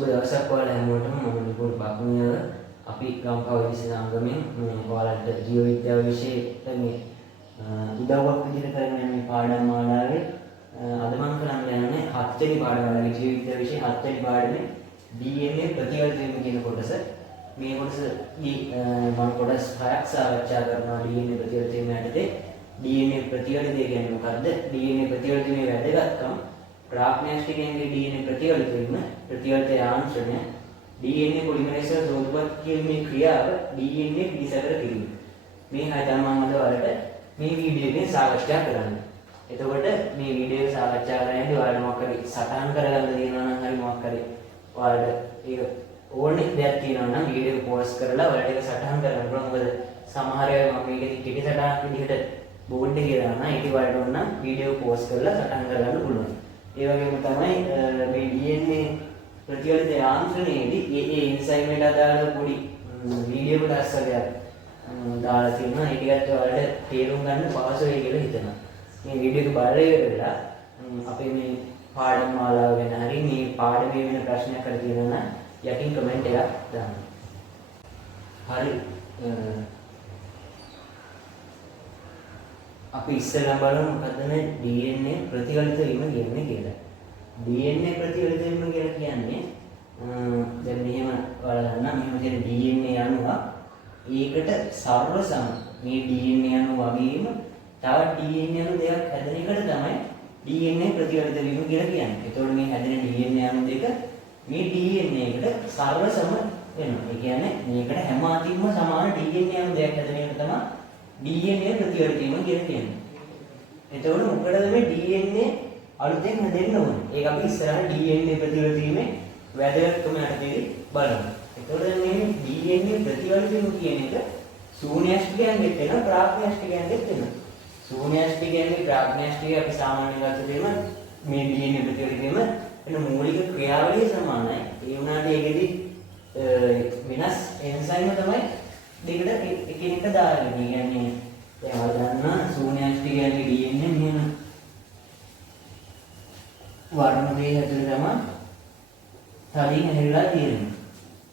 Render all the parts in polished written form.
සුබ දවසක් ඔයාලා හැමෝටම මම නිපුණ බක්මියව අපි ගම්පහ විද්‍යා සංගමයෙන් ඔයාලට ජීව විද්‍යාව විෂයට මේ උදව්වක් විදිහට කරන මේ පාඩම් මාලාවේ අද මම කරන්න යන්නේ 7 වෙනි පාඩම වල ජීව විද්‍යාව විෂය 7 වෙනි පාඩමේ DNA ප්‍රතිවර්තනය කියන කොටස. මේ කොටස මම කොටස් 6ක් සාකච්ඡා කරනවා DNA ප්‍රතිවර්තනය යටතේ. DNA ප්‍රතිවර්තනය කියන්නේ මොකද්ද? DNA ප්‍රතිවර්තනයේ වැදගත්කම ප්‍රාග්නැස්ටිකයන්ගේ DNA ප්‍රතිවර්තන යාන්ත්‍රණය DNA පොලිමරේස් රෝධපත් කිරීමේ ක්‍රියාව DNA පිළිසකර කිරීම. මේ හය තමයි මම අද ඔයාලට මේ වීඩියෝ එකෙන් සාකච්ඡා කරන්නේ. එතකොට මේ වීඩියෝ එක සාකච්ඡා කරනකොට ඔයාලට මොකක් හරි සටහන් කරගන්න තියෙනවා නම් හරි මොකක් හරි ඔයාලට ඒක ඕනේ දෙයක් තියෙනවා නම් වීඩියෝ එක පෝස් කරලා ඔයාලට ඒක සටහන් කරගන්න පුළුවන්. මොකද සමහර අය මම මේකේ කෙටි සටහනක් විදිහට බෝඩ් එකේ දානවා. ඒක ඔයාලට ඕන නම් වීඩියෝ පෝස් කරලා සටහන් කරගන්න පුළුවන්. ඒ වගේම තමයි මේ DNA ප්‍රතිවර්තන යාන්ත්‍රණයේදී ඒ එන්සයිම් එකට අදාළ පොඩි වීඩියෝ කොටස් වලක් දාලා තියෙනවා. ඒක ගැත්ත ඔයාලට තේරුම් ගන්න පහසු වෙයි කියලා හිතනවා. මේ වීඩියෝ එක බලලා ඉවරලා අපේ මේ පාඩම් මාලාව ගැන හරි මේ පාඩමේ වෙන ප්‍රශ්නයක් හරි තියෙනවා නම් යටින් කමෙන්ට් එකක් දාන්න. හරි. අපි ඉස්සෙල්ලා බලමු මොකද්ද මේ DNA ප්‍රතිවර්ත වීම කියන්නේ කියලා. DNA ප්‍රතිවර්ත වීම කියලා කියන්නේ දැන් මෙහෙම ඔයාලා දන්නා මෙහෙම තියෙන DNA අණුව ඒකට සර්ව සම මේ DNA අණුව වගේම තවත් DNA අණු දෙකක් හැදෙන එකට තමයි DNA ප්‍රතිවර්ත වීම කියලා කියන්නේ. ඒතකොට මේ හැදෙන DNA අණු දෙක මේ DNA එකට සර්ව සම වෙනවා. ඒ කියන්නේ මේකට හැම අතින්ම සමාන DNA අණු දෙකක් හැදෙන එක තමයි DNA ප්‍රතිවර්ත වීම කියලා කියන්නේ. එතකොට මොකටද මේ DNA අලුතෙන් හැදෙන්න ඕනේ? ඒක අපි ඉස්සරහට DNA ප්‍රතිවර්ත වීමේ වැදගත්කම යටතේදී බලමු. එතකොට මේ DNA ප්‍රතිවර්ත වීම කියන එක ශූන්‍යාෂ්ටිකයන්ගෙත් වෙනවා ප්‍රාග්නැස්ටිකයන්ගෙත් වෙනවා. ශූන්‍යාෂ්ටිකයන්ගේ ප්‍රාග්නැස්ටිකය අපි සාමාන්‍යයෙන් ගත්තොත් මේ DNA ප්‍රතිවර්ත වීම එන මූලික ක්‍රියාවලිය සමානයි. ඒ වුණාට ඒකෙදි වෙනස් එන්සයිම තමයි දෙකට එකිනෙක දාන්නේ. කියන්නේ දැන් ඔයාලා දන්නා ශූන්‍යාෂ්ටිකයන්ගේ DNA මෙහෙම වර්ණ දෙක ඇතුළේ තමයි තලින් හැරිලා තියෙන්නේ.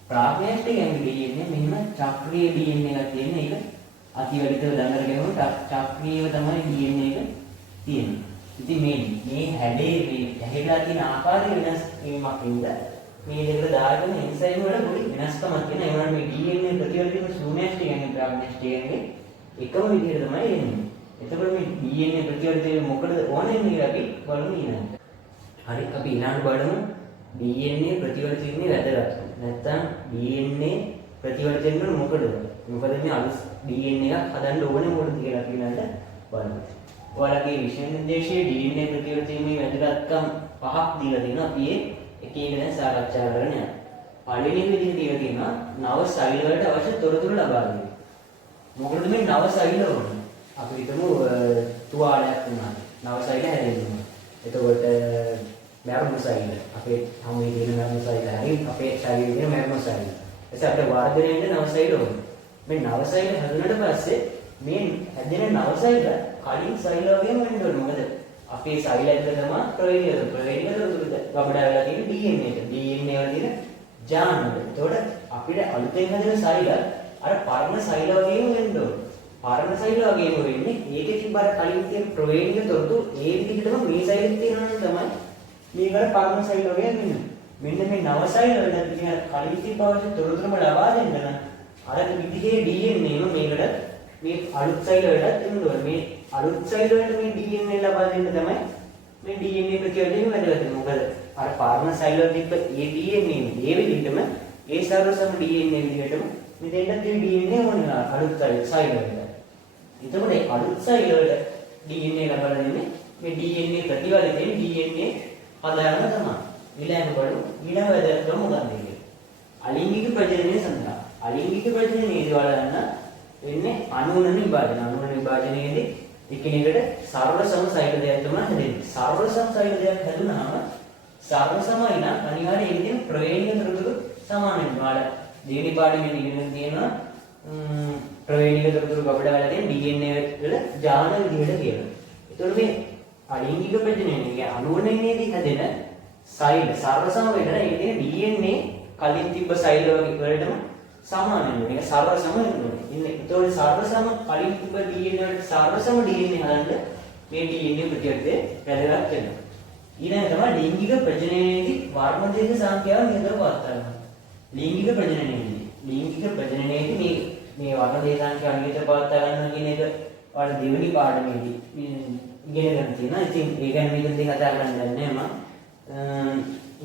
ප්‍රාග්නැස්ටිකයන්ගේ DNA මෙහෙම චක්‍රීය DNA එකක් තියෙන එක අතිවැඩිතව ළඟට ගෙවුවොත් චක්‍රීයව තමයි DNA එක තියෙන්නේ. ඉතින් මේ හැඩේ මේ හැරිලා තියෙන ආකාරය වෙනස් වීමක් ඉඳලා මේ දෙකට දාගෙන එන්සයිම් වල පොඩි වෙනස්කමක් තියෙනවා. ඒ වුණාට මේ DNA ප්‍රතිවර්ත වීම ශූන්‍යාෂ්ටිකයන්ගේ ප්‍රාග්නැස්ටිකයන්ගේ එකම විදිහට තමයි එන්නේ. එතකොට මේ DNA ප්‍රතිවර්ත වීම මොකටද ඕනේ කියලා අපි බලමු ඊළඟට. හරි අපි ඊළඟට බලමු DNA ප්‍රතිවර්ත වීමේ වැදගත්කම. නැත්තම් DNA ප්‍රතිවර්ත වීම මොකටද? මොකද මේ අලුත් DNA එකක් හදන්න ඕනේ මොකටද කියලා අපි ඊළඟට බලමු. ඔයාලගේ විෂය නිර්දේශයේ DNA ප්‍රතිවර්ත වීමේ වැදගත්කම් පහක් දීලා තියෙනවා. අපි එක එක ගැන සාකච්ඡා කරගෙන යනවා. පළවෙනි විදිහට දීලා තියෙනවා නව සෛල වලට අවශ්‍ය තොරතුරු ලබා ගැනීම. මොකද මේ නව සෛල ඕනේ. අපි හිතමු තුවාලයක් වුණා. නව සෛල හැදෙන්න. එතකොට මැරුණු සෛල අපේ හැමෝම තියෙන මැරුණු සෛල හරි අපේ ශරීරයේ තියෙන මැරුණු සෛල. එතකොට අපිට වර්ධනය වෙන්න නව සෛල ඕනේ. මේ නව සෛල හැදුනට පස්සේ මේ හැදෙන නව සෛල කලින් සෛල වගේම වෙන්න ඕනේ. මොකද අපේ සෛල ඇතුළේ තමයි ප්‍රවේණික තොරතුරු ගබඩා වෙලා තියෙන DNA එක. DNA වල තියෙන ජාන වල. එතකොට අපිට අලුතෙන් හැදෙන සෛල අර පරණ සෛල වගේම වෙන්න ඕනේ. පරණ සෛල වගේම වෙන්නේ ඒකේ තිබ්බ අර කලින් තියෙන ප්‍රවේණික තොරතුරු ඒ විදිහටම මේ සෛලෙත් තියෙනවා තමයි මේකට පරණ සෛල වගේම වෙන්නේ. මෙන්න මේ නව සෛල වල තියෙන කලින් තිබ්බ අවශ්‍ය තොරතුරුම ලබා දෙන්න නම් අර විදිහේ DNA එක මේකට මේ අලුත් සෛල වලට එන්න ඕනේ. මේ අලුත් සෛල වලට මේ DNA ලබා දෙන්න තමයි මේ DNA ප්‍රතිවර්ත වීම වැදගත්. මොකද අර පරණ සෛල වල තිබ්බ ඒ DNA මේ විදිහටම ඒ සර්වසම DNA විදිහටම මෙතෙන්ට DNA ඕනේ අලුත් සෛල වලට. එතකොට ඒ අලුත් සෛල වල DNA ලබා දෙන්නේ මේ DNA ප්‍රතිවර්තයෙන් DNA හදාගන්න තමයි. ඊළඟ බලමු ඊළඟ වැදගත්කම මොකක්ද කියලා. අලිංගික ප්‍රජනනය සඳහා අලිංගික ප්‍රජනනයේදී බලන්න වෙන්නේ අණුවන විභාජන. අණුවන විභාජනයේදී එකිනෙකට සර්ව සම සෛල දෙයක් තමයි හැදෙන්නේ. සර්ව සම සෛල දෙයක් හැදුනහම සර්ව සමයි නම් අනිවාර්යයෙන් ඒකෙන් ප්‍රවේණික තොරතුරු සමාන වෙනවා. දෙවෙනි පාඩමේ ඉගෙන තියෙනවා ප්‍රවේණික තොරතුරු ගබඩා වෙලා තියෙන DNA වල ජාන විදිහට කියලා. ඒතකොට මේ අලිංගික ප්‍රජනනය කියන්නේ අණුවනයේදී හැදෙන සෛල සර්වසම වෙනවා. ඒ කියන්නේ DNA කලින් තිබ්බ සෛල වලටම සමාන වෙනවා. ඒක සර්වසම වෙනවා. ඉන්නේ ඒතකොට සර්වසම කලින් තිබ්බ DNA වලට සර්වසම DNA හදන්න මේ DNA ප්‍රතිචාරය වැදගත් වෙනවා. ඊළඟ තමයි ලිංගික ප්‍රජනනයේදී වර්ණ දෙක සංඛ්‍යාව නිරතව පවත්වා. ලිංගික ප්‍රජනනයේදී මේ වර්ණ දෙක සංඛ්‍යාව නිරතව පවත්වා ගන්න කියන එක වල දෙවෙනි පාඩමේදී ඉගෙන ගන්න තියෙනවා. ඉතින් ඒ ගැන මේක දෙක කතා කරන්න යන්නේ මම.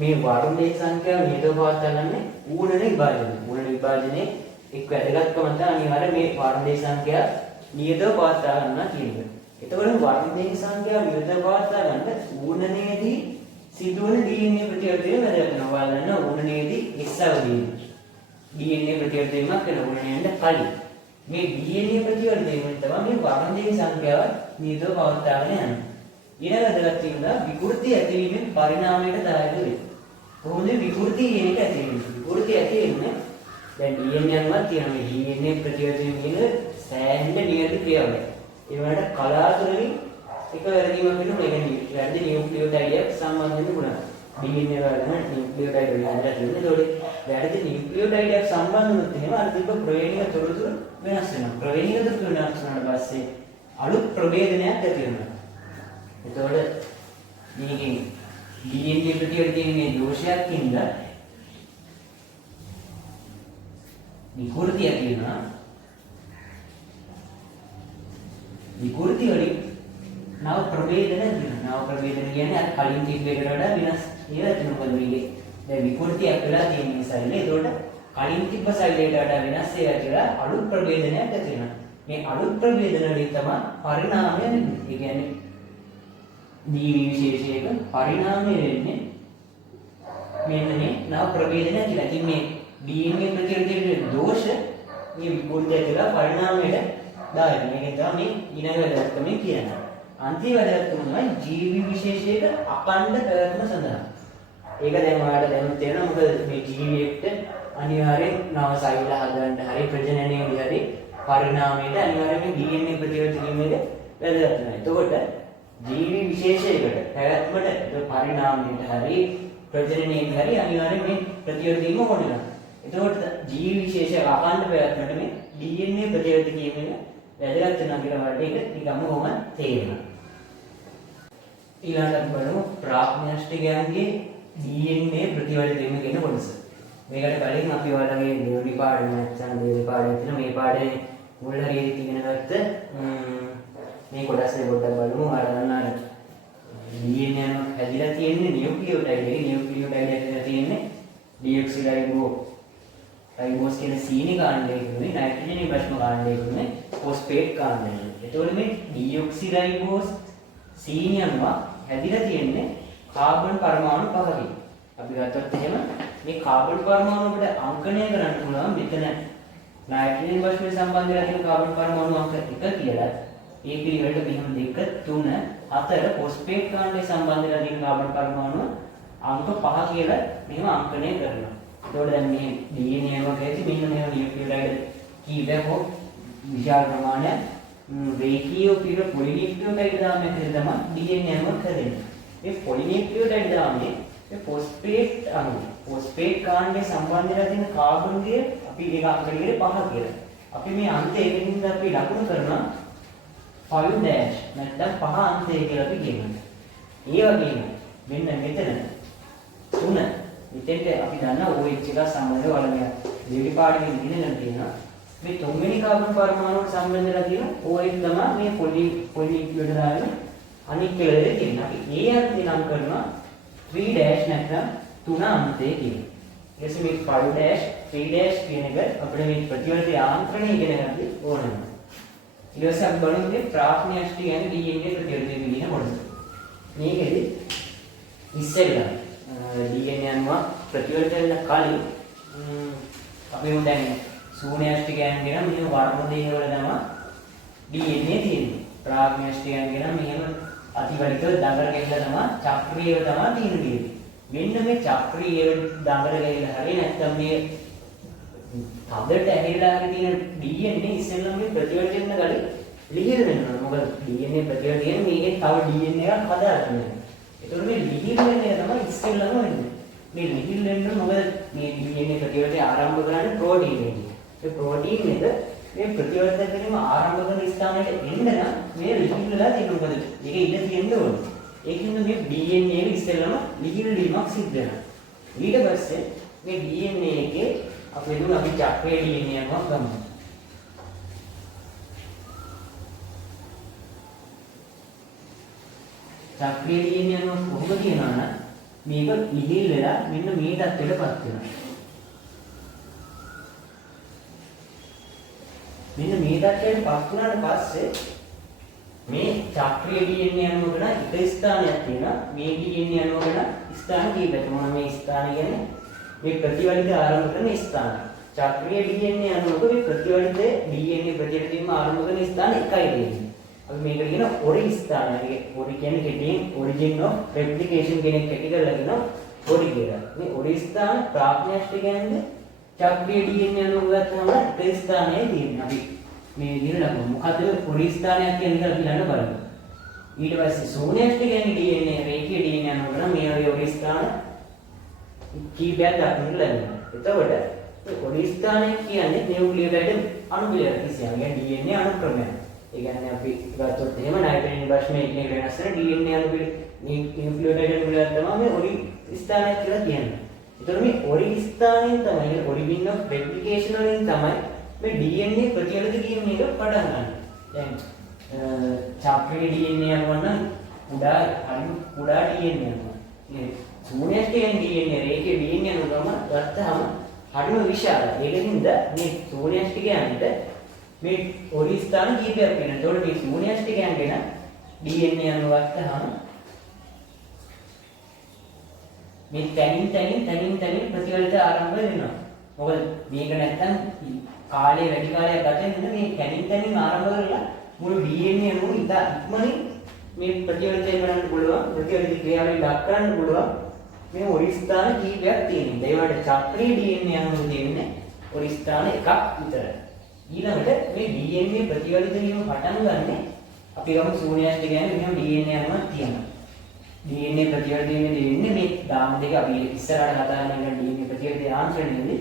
මේ වර්ණ දෙක සංඛ්‍යාව නිරතව පවත්වා ගන්න ඌනන විභාජනය. ඌනන විභාජනයේ එක් වැදගත්කම තමයි අනිවාර්ය මේ වර්ණ දෙක සංඛ්‍යාව නිරතව පවත්වා ගන්න කියන එක. එතකොට වර්ණ දෙක සංඛ්‍යාව නිරතව පවත්වා ගන්න ඌනනයේදී සිදුවන DNA ප්‍රතිචාරය වැදගත් වෙනවා. බලන්න ඌනනයේදී එක්සවදී DNA ප්‍රතිචාරයක් වෙන ඌනනයෙන්ද කලින් මේ DNA ප්‍රතිචාරයෙන් තමයි මේ වර්ණ දෙක සංඛ්‍යාව නිරතව පවත්වාගෙන යන්නේ. ඊළඟ වැදගත් වෙනවා විකෘති ඇතිවීමෙන් පරිණාමයට දායක වේ. කොහොමද විකෘති කියන එක ඇති වෙන්නේ? විකෘති ඇති වෙන්නේ දැන් DNA අනුව තියෙනවා. DNA ප්‍රතිචාරයෙන් කියන සෑහෙන නියත ක්‍රියාවක්. ඒ වලට කලාතුරකින් එක වැරදීමක් වෙනවා. ඒ කියන්නේ වැරදි නියුක්ලියෝටයිඩයක් සම්බන්ධ වෙන්න පුළුවන්. DNA වල නියුක්ලියෝටයිඩ් වලින් හදලා තියෙනවා. ඒතකොට වැරදි නියුක්ලියෝටයිඩයක් සම්බන්ධ වුණොත් එහෙම අර තිබ්බ ප්‍රවේණික තොරතුරු වෙනස් වෙනවා. ප්‍රවේණික තොරතුරු වෙනස් වුණාට පස්සේ අලුත් ප්‍රභේදනයක් ඇති වෙනවා. එතකොට මේකෙන් DNA ප්‍රතිචාරයේ තියෙන මේ දෝෂයක් හින්දා විකෘතිය ඇති වෙනවා. විකෘති වලින් නව ප්‍රභේදන දින. නව ප්‍රභේදන කියන්නේ අර කලින් තිබ්බ එකට වඩා වෙනස් ඒවා තියෙනවා. මේකේ දැන් විකෘතියක් වෙලා තියෙන නිසා ඒකට කලින් තිබ්බ සෛලයට වඩා වෙනස් ඒවා කියලා අලුත් ප්‍රභේදනයක් ඇති වෙනවා. මේ අලුත් ප්‍රභේදන වලින් තමයි පරිණාමය වෙන්නේ. ඒ කියන්නේ DNA විශේෂයක පරිණාමය වෙන්නේ මෙන්න මේ නව ප්‍රභේදනය කියලා. ඉතින් මේ DNA ප්‍රතිචාරයේ දෝෂ මේ විකෘතිය කියලා පරිණාමයට දායක. මේකෙන් තමයි ඊළඟ වැදගත්කම කියන්නේ. අන්තිම වැදගත්කම තමයි ජීවි විශේෂයක අඛණ්ඩ පැවැත්ම සඳහා. ඒක දැන් ඔයාලට දැනුත් තේරෙනවා. මොකද මේ ජීවියෙක්ට අනිවාර්යෙන් නව සෛල හදන්න හරි ප්‍රජනනයේ හරි පරිණාමයට අනිවාර්යයෙන් DNA ප්‍රතිචාර කිරීමේදී වැදගත් වෙනවා. එතකොට ජීවි විශේෂයකට පැවැත්මට පරිණාමයට හරි ප්‍රජනනයේ හරි අනිවාර්යෙන් මේ ප්‍රතිචාර දීම ඕන වෙනවා. එතකොට ජීවි විශේෂයක අඛණ්ඩ පැවැත්මට මේ DNA ප්‍රතිචාර කිරීමේ වැදගත් වෙනවා කියලා වලට ඒක නිකම්ම කොහොම තේරෙනවා. ඊළඟට බලමු ප්‍රාග්ඥාෂ්ටිකයන්ගේ DNA ප්‍රතිචාර දෙීම කියන කොටස. මේකට කලින් අපි ඔයාලගේ දෙවෙනි පාඩම නැත්නම් දෙවෙනි පාඩමේ තියෙන මේ පාඩේ මුල් හරියට ඉගෙන ගත්ත මේ කොටස් එක පොඩ්ඩක් බලමු. ඔයාලා දන්නා DNA එක හැදිලා තියෙන්නේ නියුක්ලියෝටයිඩ් එකේ. නියුක්ලියෝටයිඩ් එකේ තියෙන්නේ ඩිऑක්සිරයිබෝස් කියන සීනි කාණ්ඩයකිනුයි නයිට්‍රජන් භස්ම කාණ්ඩයකිනුයි ෆොස්ෆේට් කාණ්ඩයකිනුයි. එතකොට මේ ඩිऑක්සිරයිබෝස් සීනි අණුව හැදිලා තියෙන්නේ කාබන් පරමාණු 5කින්. අපි ගත්තොත් එහෙම මේ කාබන් පරමාණු වලට අංකණය කරන්න පුළුවන් මෙතන නයිට්‍රජන් භස්මය සම්බන්ධ වෙලා තියෙන කාබන් පරමාණු අංක 1 කියලා. ඒ පිළිවෙලට මෙහෙම 2 3 4 ෆොස්ෆේට් කාණ්ඩය සම්බන්ධ වෙලා තියෙන කාබන් පරමාණු අංක 5 කියලා මෙහෙම අංකණය කරනවා. එතකොට දැන් මේ DNA එකක් ඇති මෙන්න මෙහෙම නියුක්ලියෝටයිඩ් කීපයක් හෝ විශාල ප්‍රමාණයක් රේඛීය පිර පොලිනියුක්ලියෝටයිඩ් දාමයක් තමයි DNA එකක් හැදෙන්නේ. මේ පොලිනියුක්ලියෝටයිඩ් දාමේ මේ ෆොස්ෆේට් අණු ෆොස්ෆේට් කාණ්ඩයේ සම්බන්ධ වෙලා තියෙන කාබන්ගේ අපි ඒක අංකණය කරේ 5 කියලා. අපි මේ අන්තය එකින් අපි ලකුණු කරනවා 5 dash නැත්නම් 5 අන්තය කියලා අපි කියනවා. ඒ වගේම මෙන්න මෙතන 3 මෙතෙන්ට අපි දන්නා OH එක සම්බන්ධව වලමිය දෙවි පාඩමේ ඉගෙනගෙන තියෙනවා. මේ තුන්වෙනි කාබන් පරමාණුවට සම්බන්ධ වෙලා තියෙන OH තමයි මේ පොලිනියුක්ලියෝටයිඩ් දාගෙන අනිත් කෙලෙද තියෙනවා. අපි ඒ අන්තය නම් කරනවා 3 dash නැත්නම් 3 අන්තය කියනවා. ඊට පස්සේ මේ 5 dash 3 dash කියන එක අපිට මේ ප්‍රතිවර්තී ආන්ත්‍රණය ඉගෙන ගන්න ඕන. ඊට පස්සේ අපි බලමු මේ ප්‍රාග්ඥාෂ්ටි කියන්නේ DNA ප්‍රතිවර්තී කියන කොටස. මේකෙදි ඉස්සෙල්ලා DNA අනුව ප්‍රතිවර්තන කලින් අපි දැන් ශූන්‍යාෂ්ටිකයන් කියන මෙහෙම වර්ණ දෙක වල තමයි DNA තියෙන්නේ. ප්‍රාග්ඥාෂ්ටිකයන් කියන මෙහෙම අතිවලිකව දඟර ගෙල්ල තමයි චක්‍රීයව තමයි තියෙන්නේ. මෙන්න මේ චක්‍රීයව දඟර ගෙල්ල හරිය නැත්නම් මේ තදට ඇහිලා තියෙන DNA ඉස්සෙල්ලාම මේ ප්‍රතිවර්තන කලින් ලිහිල් වෙනවා. මොකද DNA ප්‍රතිවර්තන මේකේ තව DNA එකක් හදාගන්න. ඒතකොට මේ ලිහිල් වෙන්නේ තමයි ඉස්සෙල්ලාම වෙන්නේ. මේ ලිහිල් වෙන්න මොකද මේ DNA ප්‍රතිවර්තය ආරම්භ කරන්නේ ප්‍රෝටීන් එකකින්. ඒ ප්‍රෝටීන් එක මේ ප්‍රතිවර්තන කිරීම ආරම්භ කරන ස්ථානයට එන්න නම් මේ ලිහිල් වෙලා තියෙන මොකද? ඒක ඉඳ තියෙන්න ඕනේ. ඒකින්ද මේ DNA එක ඉස්සෙල්ලාම ලිහිල් වීමක් සිද්ධ වෙනවා. ඊට පස්සේ මේ DNA එකේ අපි දුන්න අපි චක්‍රයේ DNA එකක් ගමු. චක්‍රයේ DNA එක කොහොමද කියනවා නම් මේක ලිහිල් වෙලා මෙන්න මේ තත්ත්වයටපත් වෙනවා. මෙන්න මේ තත්ත්වයටපත් වුණාට පස්සේ මේ චක්‍රීය DNA අණුව වල එක ස්ථානයක් තියෙනවා. මේ DNA අණුව වල ස්ථාන කීපයක්. මොනවා මේ ස්ථාන කියන්නේ? මේ ප්‍රතිවලිත ආරම්භ කරන ස්ථාන. චක්‍රීය DNA අණුවක මේ ප්‍රතිවලිත DNA ප්‍රතිවලිතීම ආරම්භ කරන ස්ථාන එකයි තියෙන්නේ. අපි මේකට කියන ඔරි ස්ථාන. ඒක ඔරි කියන්නේ කෙටියෙන් origin of replication කියන එක කැටි කරලා කියනවා ඔරි කියලා. මේ ඔරි ස්ථාන ප්‍රාප්ඥාෂ්ටි කියන්නේ චක්‍රීය DNA අණුව ගත්තම එක ස්ථානයේ තියෙනවා. අපි මේ විදිහට ලබමු. මොකද ඔරි ස්ථානයක් කියන්නේ කියලා අපි බලන්න බලමු. ඊට පස්සේ ශූන්‍යෂ්ටි කියන්නේ DNA රේඛීය DNA අණුව නම් මේ වගේ ඔරි ස්ථාන කීපයක් දක්වන්න ලැබෙනවා. එතකොට මේ ඔරි ස්ථානය කියන්නේ නියුක්ලියෝටයිඩ් අණුවල කිසියම් කියන්නේ DNA අණුක්‍රමයක්. ඒ කියන්නේ අපි ගත්තොත් එහෙම නයිට්‍රජන් බස්මේ ඉන්නේ වෙනස් වෙන DNA අණු නියුක්ලියෝටයිඩ් වල තමයි මේ ඔරි ස්ථානය කියලා කියන්නේ. ඒතර මේ ඔරි ස්ථානයෙන් තමයි ඔරිජින් ඔෆ් රෙප්ලිකේෂන් වලින් තමයි මේ DNA ප්‍රතිවලිත කියන එක පටන් ගන්න. දැන් චක්‍රීය DNA අණුව නම් කුඩා DNA අණුව. මේ ශූන්‍යෂ්ටි DNA රේඛීය DNA අණුව ගත්තාම හරිම විශාලයි. ඒකින්ද මේ ශූන්‍යෂ්ටි කියන්නේ මේ ඔරි ස්ථාන කීපයක් වෙනවා. ඒතකොට මේ ශූන්‍යෂ්ටි කියන්නේ DNA අණුව ගත්තාම මේ තනින් ප්‍රතිවලිත ආරම්භ වෙනවා. මොකද මේක නැත්තම් කාලය වැඩි කාලයක් ගත වෙන මේ තනින් ආරම්භ කරලා මුළු DNA අණුව ඉක්මනින් මේ ප්‍රතිවලිතය කරන්න පුළුවන්. ප්‍රතිවලිත ක්‍රියාවලිය දක්වන්න පුළුවන්. මේ ඔරි ස්ථාන කීපයක් තියෙනවා. ඒවට චක්‍රීය DNA අණුව දෙන්නේ ඔරි ස්ථාන එකක් විතරයි. ඊළඟට මේ DNA ප්‍රතිවලිත වීම පටන් ගන්න අපි ගමු ශූන්‍යෂ්ටි කියන්නේ මෙහෙම DNA අණුවක් තියෙනවා. DNA ප්‍රතිවලිත වීම දෙන්නේ මේ දාම දෙක අපි ඉස්සරහට කතා කරන DNA ප්‍රතිවලිත යාන්ත්‍රණයේදී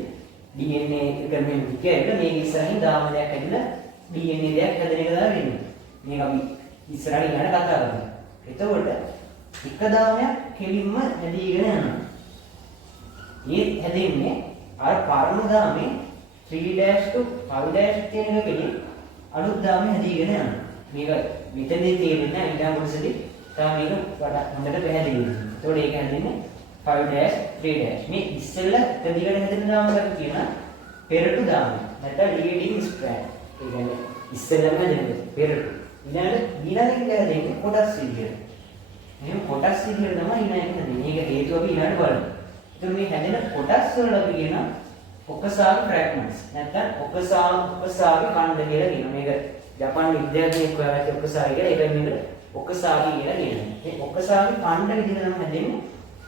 DNA එක මේ විකේක මේ ඉස්සරහින් දාම දෙයක් ඇදලා DNA දෙයක් හැදෙන එක තමයි වෙන්නේ. මේක අපි ඉස්සරහින් යන කතා කරනවා. එතකොට එක දාමයක් කෙලින්ම හැදීගෙන යනවා. මේ හැදෙන්නේ අර පරම දාමේ 3' to 5' කියන එකකදී අලුත් දාමේ හැදීගෙන යනවා. මේක විතරේ තේරෙන්නේ නැහැ ඊට පස්සේදී තමයි මේක වඩා හොඳට පැහැදිලි වෙන්නේ. ඒතකොට ඒක හැදෙන්නේ 5' 3'. මේ ඉස්සෙල්ලා ප්‍රතිගණ හැදෙන දාමකට කියන පෙරටු දාම. නැත්නම් leading strand. ඒ කියන්නේ ඉස්සෙල්ලාම හැදෙන්නේ පෙරටු. ඊළඟට හැදෙන්නේ කොටස් විදියට. එහෙනම් කොටස් විදියට තමයි ඊළඟට හැදෙන්නේ. මේක හේතුව අපි ඊළඟට බලමු. ඒතකොට මේ හැදෙන කොටස් වල අපි කියන ඔකසාවි ෆ්‍රැග්මන්ට්ස් නැත්නම් ඔකසාවි ඛණ්ඩ කියලා කියනවා. මේක ජපාන් විද්‍යාඥයෙක් හොයාගත්ත ඔකසාවි කියලා. ඒකයි මේකට ඔකසාවි කියලා කියන්නේ. මේ ඔකසාවි ඛණ්ඩ විදිහට තමයි හැදෙන්නේ.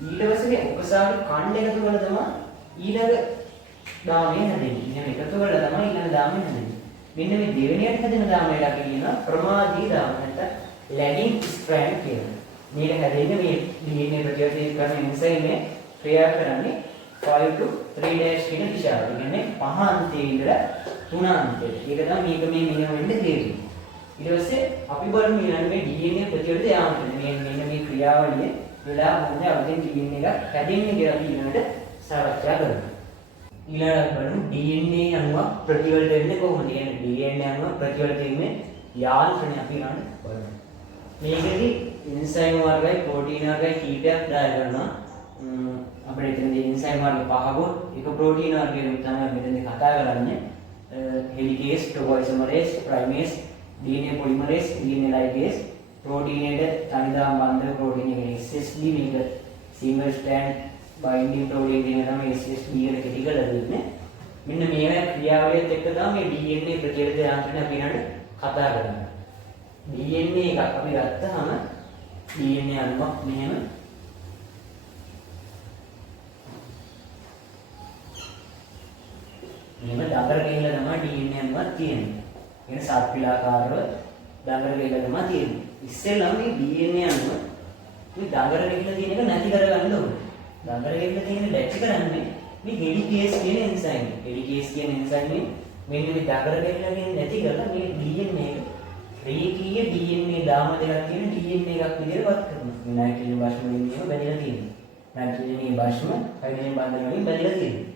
ඊට පස්සේ මේ ඔකසාවි ඛණ්ඩ එකතු කරලා තමයි ඊළඟ දාමය හැදෙන්නේ. එහෙනම් එකතු කරලා තමයි ඊළඟ දාමය හැදෙන්නේ. මෙන්න මේ දෙවෙනියට හැදෙන දාමයට අපි කියනවා ප්‍රමාදී දාම නැත්නම් lagging strand කියලා. මේක හැදෙන්නේ මේ DNA ප්‍රතිවර්තන කරන එන්සයිමේ ක්‍රියා කරන්නේ 5 to 3' කියන දිශාවට. ඒ කියන්නේ පහ අන්තයේ ඉඳලා තුන අන්තයට. ඒක තමයි මේක මේ මෙහෙම වෙන්නේ තේරෙන්නේ. ඊට පස්සේ අපි බලමු ඊළඟ මේ DNA ප්‍රතිවර්තන යාන්ත්‍රණය. මෙන්න මේ ක්‍රියාවලිය වෙලා මොන්නේ අවදින් DNA එක හැදෙන්නේ කියලා අපි ඊළඟට සාකච්ඡා කරමු. ඊළඟට බලමු DNA අණුව ප්‍රතිවර්තන වෙන්නේ කොහොමද? කියන්නේ DNA අණුව ප්‍රතිවර්තන වෙන්නේ යාන්ත්‍රණය අපි ගන්න බලමු. මේකෙදි එන්සයිම් වර්ගයි ප්‍රෝටීන වර්ගයි කීපයක් දාය කරනවා. අපිට එතනදී එන්සයිම් වර්ග පහකුත් එක ප්‍රෝටීන වර්ගයක් තමයි මෙතනදී කතා කරන්නේ. හෙලිකේස්, ටොපොයිසොමරේස්, ප්‍රයිමේස්, DNA පොලිමරේස්, DNA ලයිගේස්, ප්‍රෝටීනේට තනිදාම බන්ධන ප්‍රෝටීන කියන්නේ SSB මේක සිංගල් ස්ට්‍රෑන්ඩ් බයින්ඩින් ප්‍රෝටීන් කියන තමයි SSB කියන කෙටි කරලා දෙන්නේ. මෙන්න මේවා ක්‍රියාවලියත් එක්ක තමයි මේ DNA ප්‍රතිවර්තන යාන්ත්‍රණය අපි ගන්න කතා කරන්නේ. DNA එකක් අපි ගත්තාම DNA අණුවක් මෙහෙම දඟර ගෙහිලා තමයි DNA අණුවක් තියෙන්නේ. කියන සර්පිලාකාරව දඟර ගෙහිලා තමයි තියෙන්නේ. ඉස්සෙල්ලා මේ DNA අණුව මේ දඟර ගෙහිලා තියෙන එක නැති කරගන්න ඕනේ. දඟර ගෙහිලා තියෙන නැති කරන්නේ මේ හෙලිකේස් කියන එන්සයිම්. හෙලිකේස් කියන එන්සයිම් මෙන්න මේ දඟර ගෙහිලා තියෙන නැති කරලා මේ DNA එක රේඛීය DNA දාම දෙකක් තියෙන DNA එකක් විදිහට වත් කරනවා. මේ නයිට්‍රජන් භාෂ්ම වලින් මේක බැඳලා තියෙනවා. නයිට්‍රජන් භාෂ්ම හයිඩ්‍රජන් බන්ධන වලින් බැඳලා තියෙනවා.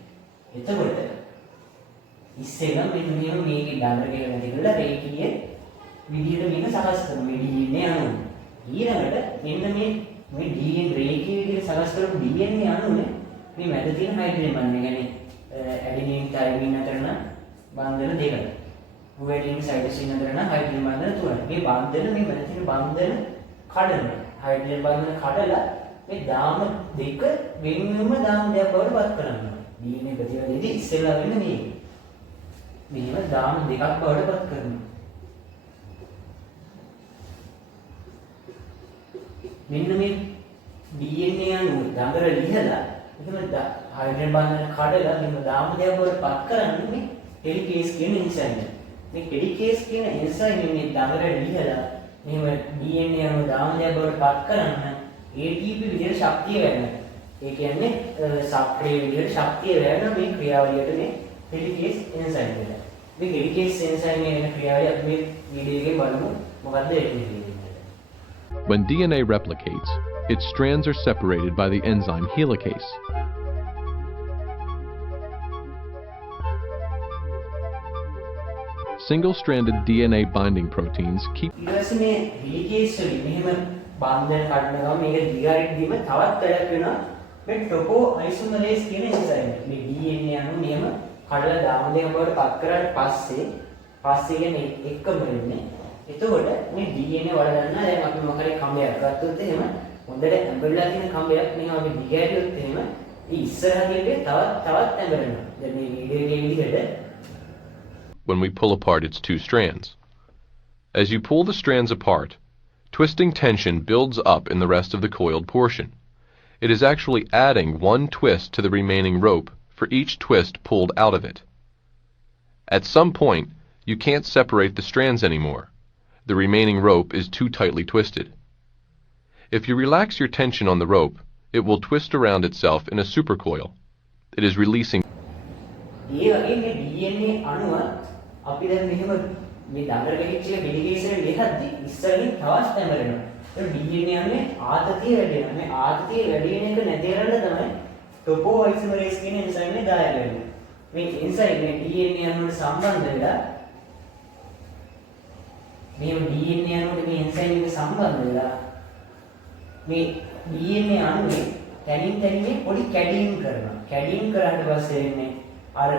එතකොට ඉස්සෙල්ලා මෙන්න මෙහෙම මේකේ දඟර ගෙහිලා නැති කරලා රේඛීය විදිහට මේක සකස් කරනවා මේ DNA අණු. ඊළඟට මෙන්න මේ DNA රේඛීය විදිහට සකස් කරපු DNA අණුනේ මේ මැද තියෙන හයිඩ්‍රජන් බන්ධන. يعني ඇඩෙනින් තයිමින් අතර නම් බන්ධන දෙකක්. ගුවැනින් සයිටෝසින් අතර නම් හයිඩ්‍රජන් බන්ධන තුනක්. මේ බන්ධන මේ මැද තියෙන බන්ධන කඩනවා. හයිඩ්‍රජන් බන්ධන කඩලා මේ දාම දෙක වෙන්වෙන්ම දාම දෙකක් බවට පත් කරනවා. DNA ප්‍රතිවේදී ඉස්සෙල්ලා වෙන්නේ මේක. මෙහෙම දාම දෙකක් බවට පත් කරනවා. මෙන්න මේ DNA අණු දඟර ලිහලා එහෙම හයිඩ්‍රජන් බන්ධන කඩලා මෙන්න දාම දෙක බවට පත් කරන්නේ මේ හෙලිකේස් කියන එන්සයිම් එක. මේ හෙලිකේස් කියන එන්සයිම් මේ දඟර ලිහලා මෙහෙම DNA අණු දාම දෙක බවට පත් කරන්න ATP විදිහට ශක්තිය වැඩෙනවා. ඒ කියන්නේ සක්‍රිය විදිහට ශක්තිය වැඩෙන මේ ක්‍රියාවලියට මේ හෙලිකේස් එන්සයිම් එක. මේ හෙලිකේස් එන්සයිම් එකේ ක්‍රියාවලිය අපි මේ වීඩියෝ එකේ බලමු මොකක්ද ඒක කියන්නේ. When DNA replicates, its strands are separated by the enzyme helicase. Single-stranded DNA binding proteins keep ඊළඟට මේ helicase වලින් මෙහෙම බන්ධන කඩනවා මේක දිගාරිද්දීම තවත් වැඩක් වෙනවා මේ topoisomerase කියන එන්සයිම් එක. මේ DNA අණු මෙහෙම කඩලා දාම දෙක බවට පත් කරාට පස්සේ කියන්නේ එකම වෙන්නේ. එතකොට මේ DNA වල ගන්න දැන් අපි මොකද කම්බයක් ගත්තොත් එහෙම හොඳට ඇඹරිලා තියෙන කම්බයක් මෙහෙම අපි දිගහැරියොත් එහෙම මේ ඉස්සරහ තියෙන්නේ තවත් ඇඹරෙනවා. දැන් මේ වීඩියෝ එකේ විදිහට when we pull apart its two strands. As you pull the strands apart, twisting tension builds up in the rest of the coiled portion. It is actually adding one twist to the remaining rope for each twist pulled out of it. At some point, you can't separate the strands anymore. The remaining rope is too tightly twisted. If you relax your tension on the rope, it will twist around itself in a supercoil. It is releasing DNA අණුව අපි දැන් මෙහෙම මේ දඟර ගෙහිච්ච හෙලිකේස් එක ලියද්දි ඉස්සරහින් තවත් ඇඹරෙනවා. ඒ DNA අණුවේ ආතතිය වැඩි වෙනවා. මේ ආතතිය වැඩි වෙන එක නැති කරලා තමයි topoisomerase කියන එන්සයිම් එක දායක වෙන්නේ. මේ එන්සයිම් මේ DNA අණුවට සම්බන්ධ වෙලා මේ DNA අණුවට මේ එන්සයිම් එක සම්බන්ධ වෙලා මේ DNA අණුවේ තනින් තනින් පොඩි කැඩීම් කරනවා. කැඩීම් කරාට පස්සේ වෙන්නේ අර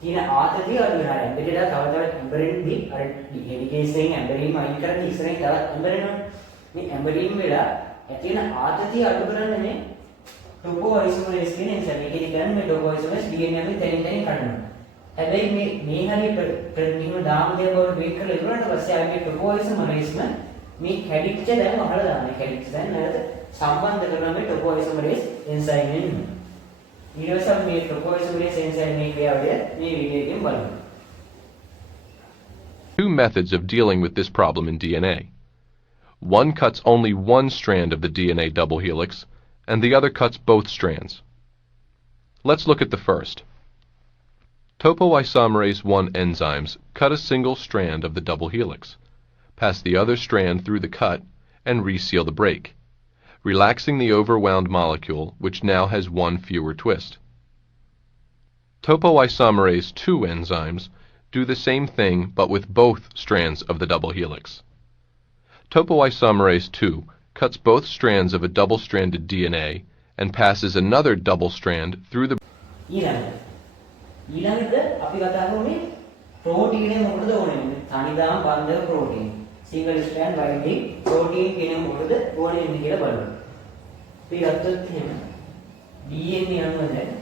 තියෙන ආතතිය අඩු වෙනවා. එතකොට තව ඇඹරෙන්නේ අර හෙලිකේස් එකෙන් ඇඹරීම අයින් කරලා ඉස්සරහින් තවත් ඇඹරෙනවා. මේ ඇඹරීම වෙලා ඇති වෙන ආතතිය අඩු කරන්නේ මේ topoisomerase කියන එන්සයිම් එක. ඒ කියන්නේ මේ topoisomerase DNA එකෙන් තනින් තනින් කඩනවා. හැබැයි මේ හරිය මෙහෙම දාම දෙක බවට වෙක් කරලා ඉවරනට පස්සේ ආයේ මේ topoisomerase මේ කැඩිච්ච දැන් වහලා දානවා. කැඩිච්ච දැන් නැවත සම්බන්ධ කරන මේ topoisomerase එන්සයිම් එකෙන්. ඊළඟට මේ topoisomerase enzyme එකේ ක්‍රියාවලිය මේ වීඩියෝ එකෙන් බලමු. Two methods of dealing with this problem in DNA. One cuts only one strand of the DNA double helix, and the other cuts both strands. Let's look at the first. Topoisomerase I enzymes cut a single strand of the double helix, pass the other strand through the cut, and reseal the break, relaxing the overwound molecule, which now has one fewer twist. Topoisomerase II enzymes do the same thing but with both strands of the double helix. Topoisomerase II cuts both strands of a double-stranded DNA and passes another double strand through the ඊළඟට අපි කතා කරන්නේ protein එක මොකටද ඕනේ? තනිදාම බන්ධක protein. single strand binding protein කියන මොකටද ඕනේ වෙන්නේ කියලා බලමු. අපි ගත්තොත් එහෙම DNA අණුව දැන්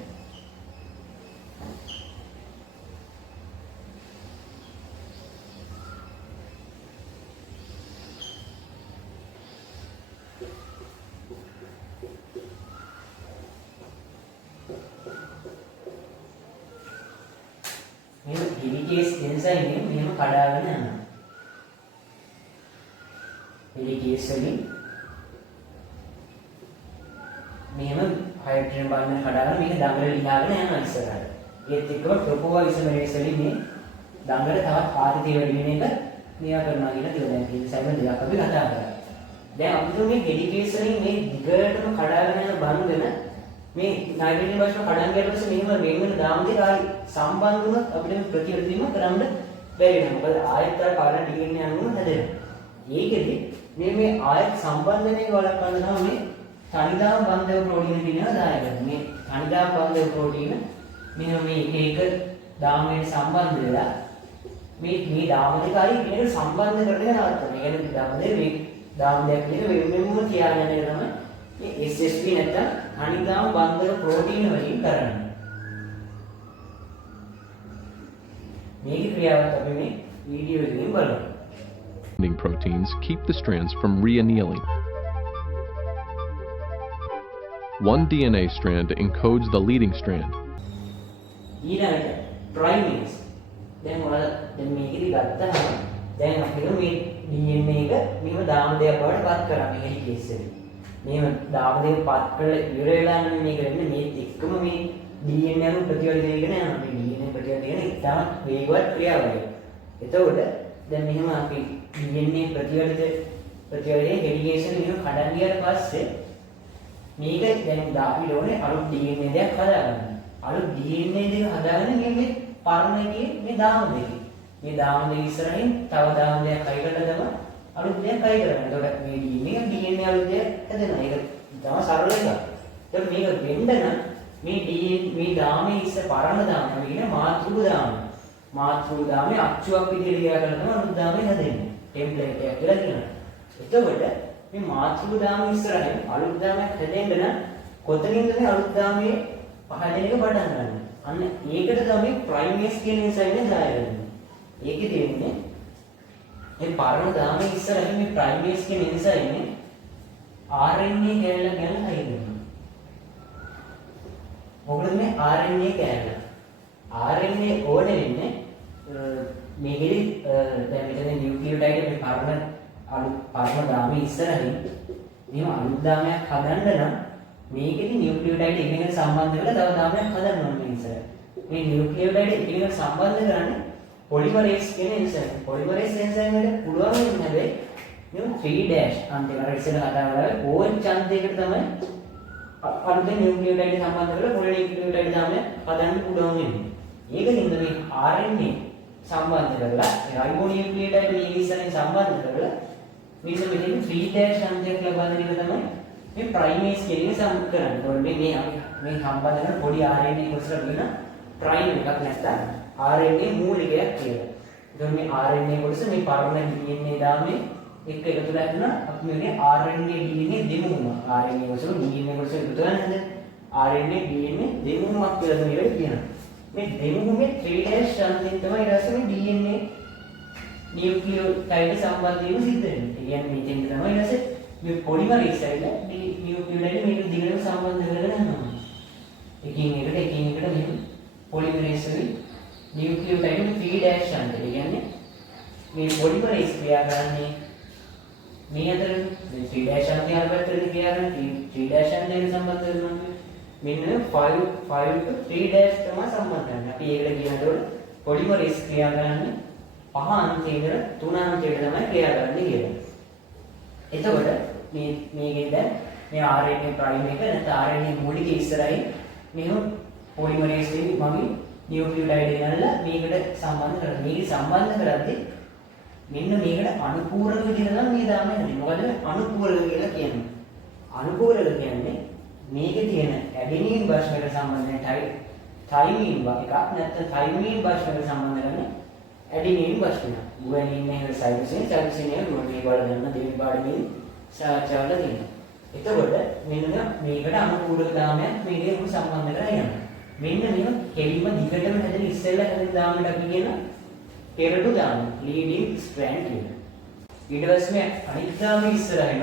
මේ helicase enzyme එක මෙහෙම කඩාගෙන යනවා. helicase වලින් මෙහෙම හයිඩ්‍රජන් බන්ධන කඩාගෙන මේක දඟල ලියාගෙන යනවා ඉස්සරහට. ඒත් එක්කම ප්‍රොපෝයිසොමරේස් වලින් මේ දඟල තවත් ආදිතේ වැඩි වෙන එක මෙයා කරනවා කියලා තියෙනවා. දැන් මේ සයිම දෙයක් අපි කතා කරා. දැන් අපිට මේ ඩෙඩිකේෂන් මේ දිගටම කඩාගෙන යන බන්ධන මේ නයිට්‍රජන් බස්ම කඩන් ගියට පස්සේ මෙහෙම වෙන වෙන දාම් දෙක ආයි සම්බන්ධ වුණොත් අපිට ප්‍රතිවර්තීම කරන්න බැරි වෙනවා. මොකද ආයෙත් අර කලින් DNA අණුව හැදෙනවා. ඒකෙදි මේ ආයෙත් සම්බන්ධනයේ වළක්වන්න තමයි මේ තනිදාම් බන්ධක ප්‍රෝටීන කියනවා දායක. මේ තනිදාම් බන්ධක ප්‍රෝටීන මෙහෙම මේ එක එක දාමයට සම්බන්ධ වෙලා මේ දාම දෙක ආයි මේකට සම්බන්ධ කරගෙන නවත්තනවා. ඒ කියන්නේ දාම දෙක මේ දාම දෙක විතර වෙනම තියාගෙන යන තමයි මේ SSP නැත්නම් තනිදාම් බන්ධක ප්‍රෝටීන වලින් කරන්නේ. මේකේ ක්‍රියාවත් අපි මේ වීඩියෝ එකකින් බලමු. Proteins keep the strands from re-annealing. One DNA strand encodes the leading strand. ඊළඟට ප්‍රයිමේස්. දැන් ඔයාලා දැන් මේකෙදි ගත්තාම දැන් අපිට මේ DNA එක මෙහෙම දාම දෙයක් වලට පත් කරා මේ හෙලිකේස් එකේ. මෙහෙම දාම දෙයක් පත් කරලා ඉවර වෙලා නම් මේක වෙන්නේ මේ එක්කම මේ DNA අණු ප්‍රතිවර්තනය කරගෙන යනවා. මේ DNA ප්‍රතිවර්තනය කරන ඉතාම වේගවත් ක්‍රියාවලිය. එතකොට දැන් මෙහෙම අපි DNA ප්‍රතිවර්තනයේ හෙලිකේෂන් එක කඩන් ගියාට පස්සේ මේක දැන් අපි ඕනේ අලුත් DNA දෙයක් හදාගන්න. අලුත් DNA දෙක හදාගෙන මේ පරණ එකේ මේ දාම දෙක. මේ දාම දෙක ඉස්සරහින් තව දාම දෙයක් අය කරලා තමයි අලුත් දෙයක් අය කරන්නේ. එතකොට මේ DNA අලුත් දෙයක් හැදෙනවා. ඒක තමයි සරල එකක්. එතකොට මේක වෙන්න නම් මේ DNA මේ දාමේ ඉස්ස පරණ දාම අපි කියන මාතෘ දාම. මාතෘ දාමේ අච්චුවක් විදිහට ලියා කරලා තමයි අලුත් දාමේ හැදෙන්නේ. ටෙම්ප්ලේට් එකක් කියලා කියනවා. එතකොට මේ මාතෘ දාම ඉස්සරහින් අලුත් දාමයක් හැදෙන්න නම් කොතනින්ද මේ අලුත් දාමේ පහදෙන එක පටන් ගන්න. අන්න ඒකට තමයි ප්‍රයිමේස් කියන එන්සයිම දාය වෙන්නේ. ඒකේ තියෙන්නේ මේ පරණ දාමේ ඉස්සරහින් මේ ප්‍රයිමේස් කියන එන්සයිම RNA කැලල ගැන හයිදෙනවා. මොකද මේ RNA කැලල. RNA ඕනේ වෙන්නේ මේකෙදි දැන් මෙතන නියුක්ලියෝටයිඩ් මේ පරණ දාමේ ඉස්සරහින් මෙහෙම අලුත් දාමයක් හදන්න නම් මේකෙදි නියුක්ලියෝටයිඩ් එකකට සම්බන්ධ වෙලා තව දාමයක් හදන්න ඕනේ ඉස්සර. මේ නියුක්ලියෝටයිඩ් එකකට සම්බන්ධ කරන්නේ පොලිමරේස් කියන එන්සයිම්. පොලිමරේස් එන්සයිම් වලට පුළුවන් වෙන්නේ හැබැයි මේ 3' අන්තිම අර ඉස්සර කතා කරලා ඕන් ඡන්දයකට තමයි අලුත් නියුක්ලියෝටයිඩ් සම්බන්ධ කරලා පොලිනියුක්ලියෝටයිඩ් දාමයක් හදන්න පුළුවන් වෙන්නේ. ඒකකින්ද මේ RNA සම්බන්ධ කරලා රයිබෝනියුක්ලියෝටයිඩ් මේ ඉස්සරහින් සම්බන්ධ කරලා මේක මෙතන 3' අන්තයක් ලබා දෙන එක තමයි මේ ප්‍රයිමේස් කියන සම්බන්ධ කරන්නේ. ඒතකොට මේ සම්බන්ධ කරන පොඩි RNA කොටසක් වෙන ප්‍රයිම් එකක් නැත්නම් RNA මූලිකයක් කියලා. ඒතකොට මේ RNA කොටස මේ පරණ DNA දාමේ එක්ක එකතු වෙලා ඉන්න අපි මේකේ RNA DNA දෙමුමක්. RNA කොටස DNA කොටස එකතු කරන්නේ RNA DNA දෙමුමක් කියලා තමයි කියනවා. මේ දෙමුමේ 3' අන්තයෙන් තමයි ඊට පස්සේ මේ DNA නියුක්ලියෝටයිඩ් සම්බන්ධ වීම සිද්ධ වෙන්නේ. ඒ කියන්නේ මෙතෙන් තමයි ඊට පස්සේ මේ පොලිමරේස් එකයි නියුක්ලියෝටයිඩ් මේක දිගටම සම්බන්ධ කරගෙන යනවා. එකින් එකට මේ පොලිමරේස් වලින් නියුක්ලියෝටයිඩ් 3' අන්තය. ඒ කියන්නේ මේ පොලිමරේස් ක්‍රියා කරන්නේ මේ අතර මේ 3' අන්තය අතරට ක්‍රියා කරන 3' අන්තයෙන් සම්බන්ධ වෙනවා. මෙන්න 5 to 3' තමයි සම්බන්ධ වෙන්නේ. අපි ඒකට කියනකොට පොලිමරේස් ක්‍රියා කරන්නේ 5 අන්තයකට 3 අන්තයකට තමයි ක්‍රියා කරන්නේ කියලා. එතකොට මේකේ දැන් මේ RNA ප්‍රයිම් එක නැත්නම් RNA මූලික ඉස්සරහින් මෙහෙම පොලිමරේස් වලින් මගේ නියුක්ලියෝටයිඩ් ගන්නලා මේකට සම්බන්ධ කරනවා. මේක සම්බන්ධ කරද්දී මෙන්න මේකට අනුපූරක විදිහට නම් මේ දාම හැදෙන්නේ. මොකද අනුපූරක කියලා කියන්නේ. අනුපූරක කියන්නේ මේකේ තියෙන ඇඩෙනින් බස්වලට සම්බන්ධ වෙන තයිමීන් එකක් නැත්නම් තයිමීන් බස්වලට සම්බන්ධ කරන ඇඩෙනින් බස් වෙනවා. ගුවනින් එක සයිටෝසින් එක ගුවනින් වල ගන්න දෙවි පාඩමේ සාචාවල තියෙනවා. එතකොට මෙන්න මේකට අනුපූරක දාමයක් මේකේ සම්බන්ධ කරලා යනවා. මෙන්න මේක කෙලිම දිගටම හැදෙන ඉස්සෙල්ලා හැදෙන දාමකට අපි කියන පෙරටු දාම ලීඩින් ස්ට්‍රෑන්ඩ් කියලා. ඊට පස්සේ අනිත් දාමේ ඉස්සරහින්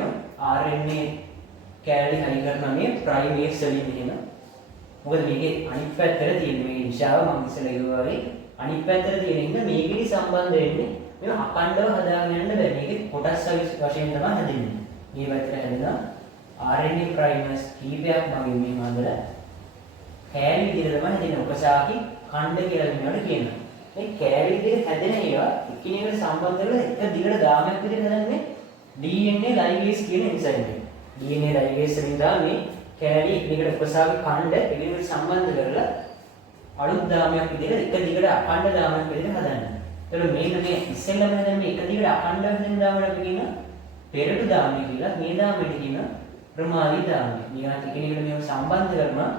RNA කැලරි හයි කරන මේ ප්‍රයිමේස් වලින් එහෙම. මොකද මේකේ අනිත් පැත්තට තියෙන මේ දිශාව මම ඉස්සෙල්ලා කිව්වා වගේ අනිත් පැත්තට තියෙන ඉන්න මේකෙදි සම්බන්ධ වෙන්නේ මේ අඛණ්ඩව හදාගෙන යන්න බෑ. මේකේ කොටස් වශයෙන් තමයි හැදෙන්නේ. මේ පැත්තට හැදෙනවා RNA primers කීපයක් මගේ මේ මන්දලා කෑලි විදිහට තමයි හැදෙන්නේ. ඔකසාකි ඛණ්ඩ කියලා මේවට කියනවා. මේ කෑලි විදිහට හැදෙන ඒවා එකිනෙකට සම්බන්ධ කරලා එක දිගට දාමයක් විදිහට හදන්නේ DNA ligase කියන එන්සයිම් එක. DNA ligase වලින් මේ කෑලි එකිනෙකට ඔකසාකි ඛණ්ඩ එකිනෙකට සම්බන්ධ කරලා අලුත් දාමයක් විදිහට එක දිගට අඛණ්ඩ දාමයක් විදිහට හදන්නේ. ඒතකොට මේ ඉස්සෙල්ලාම හදන මේ එක දිගට අඛණ්ඩ වෙන දාමයක් අපි කියනවා පෙරටු දාමය කියලා. මේ දාමයට කියනවා ප්‍රමාදී දාමය. මේවා එකිනෙකට මේව සම්බන්ධ කරනවා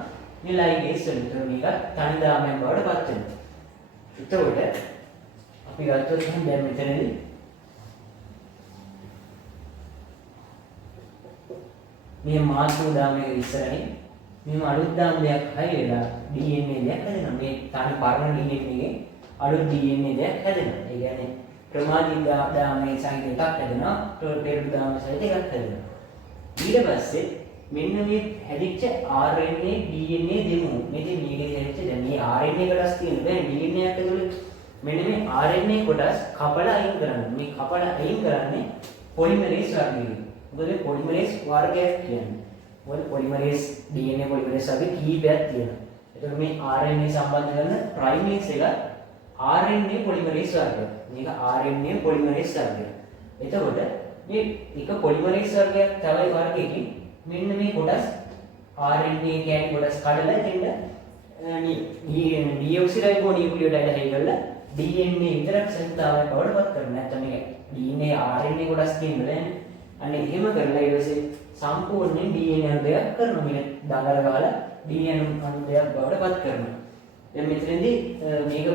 මේ ලයිගේස් වලින්. ඒතකොට මේක තනි දාමයක් බවට පත් වෙනවා. එතකොට අපි ගත්තොත් දැන් මෙතනදී මේ මාතෘ දාමයක ඉස්සරහින් මෙහෙම අලුත් දාමයක් හයි වෙලා DNA දෙයක් හැදෙනවා. මේ තනි පරණ DNA එකේ අලුත් DNA දෙයක් හැදෙනවා. ඒ කියන්නේ ප්‍රමාදී දාමයේ සහිත එකක් හැදෙනවා. පෙරටු දාමයේ සහිත එකක් හැදෙනවා. ඊට පස්සේ මෙන්න මේ හැදිච්ච RNA DNA දෙමු. මේකේ හැදිච්ච දැන් මේ RNA කොටස් තියෙනවා. දැන් DNA එක ඇතුළේ මෙන්න මේ RNA කොටස් කපලා අයින් කරන්න. මේ කපලා අයින් කරන්නේ පොලිමරේස් වර්ගයකින්. මොකද මේ පොලිමරේස් වර්ගයක් කියන්නේ. මොකද පොලිමරේස් DNA පොලිමරේස් වගේ කීපයක් තියෙනවා. එතකොට මේ RNA සම්බන්ධ කරන ප්‍රයිමේස් එක RNA පොලිමරේස් වර්ගය. මේක RNA පොලිමරේස් වර්ගය. එතකොට මේ එක පොලිමරේස් වර්ගයක් තව වර්ගයකින් මෙන්න මේ කොටස් RNA කෑලි කොටස් කඩලා දෙන්න ඩිऑක්සිරයිබෝනියුක්ලියෝටයිඩ් හේගල්ලා DNA විතරක් සංතාවයක් බවට පත් කරනවා. නැත්නම් මේක DNA RNA කොටස් කියන බෑනේ. අනේ එහෙම කරලා ඊට පස්සේ සම්පූර්ණයෙන් DNA අණුයක් කරනවා. මේක දඟල ගාලා DNA අණුයක් බවට පත් කරනවා. දැන් මෙතනදී මේක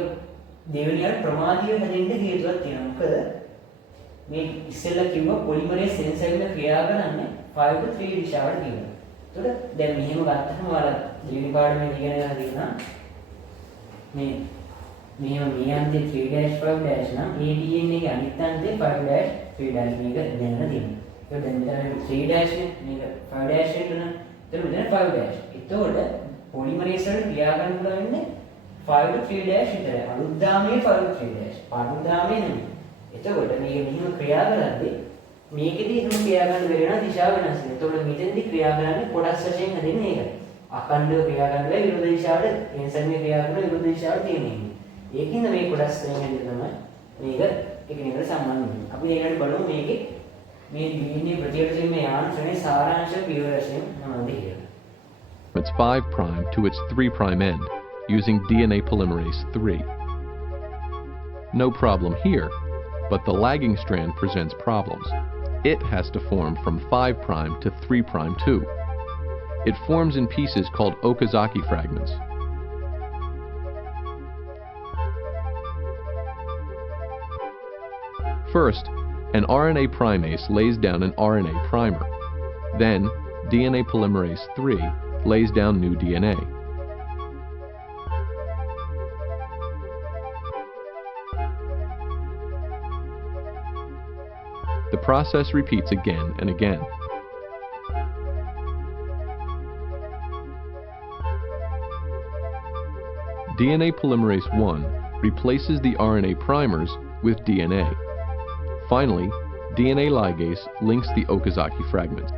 දෙවෙනියට ප්‍රමාදීව හැදෙන්න හේතුවක් තියෙනවා. මොකද මේ ඉස්සෙල්ලා කිව්වා පොලිමරේස් එන්සයිම් එක ක්‍රියා කරන්නේ 5 to 3 දිශාවට කියලා. එතකොට දැන් මෙහෙම ගත්තම ඔයාලා දෙවෙනි පාඩමේ ඉගෙන ගන්න තියෙනවා මේ මෙහෙම මේ අන්තේ 3-5' නම් ඒ DNA එකේ අනිත් අන්තේ 5-3' මේක දැනන තියෙනවා. ඒක දැන් මෙතන 3' මේක 5' වෙන. එතකොට මෙතන 5'. එතකොට පොලිමරේස් වල ක්‍රියා කරන්න පුළුවන් 5 to 3' විතරයි. අලුත් දාමයේ 5 to 3'. පරණ දාමයේ නෙමෙයි. එතකොට මේක මෙහෙම ක්‍රියා කරද්දී මේකෙදී එහෙම ක්‍රියා කරන්න බැරි වෙනවා දිශාව වෙනස් වෙනවා. එතකොට මෙතෙන්දී ක්‍රියා කරන්නේ කොටස් වශයෙන් හැදෙන්නේ ඒක. අඛණ්ඩව ක්‍රියා කරන්න බැරි විරුද්ධ දිශාවට එන්සයිම් එක ක්‍රියා කරන විරුද්ධ දිශාවට තියෙන්නේ. ඒකින්ද මේ කොටස් වශයෙන් හැදෙන්නේ තමයි මේක එකිනෙකට සම්බන්ධ වෙන්නේ. අපි ඒකට බලමු මේකේ මේ DNA ප්‍රතිපදිමේ යාන්ත්‍රණයේ සාරාංශ පියවර වශයෙන් මොනවද කියලා. Its 5' to its 3' end using DNA polymerase 3. No problem here, but the lagging strand presents problems. It has to form from 5' to 3' too. It forms in pieces called Okazaki fragments. First, an RNA primase lays down an RNA primer. Then, DNA polymerase 3 lays down new DNA. The process repeats again and again. DNA polymerase 1 replaces the RNA primers with DNA. Finally, DNA ligase links the Okazaki fragments.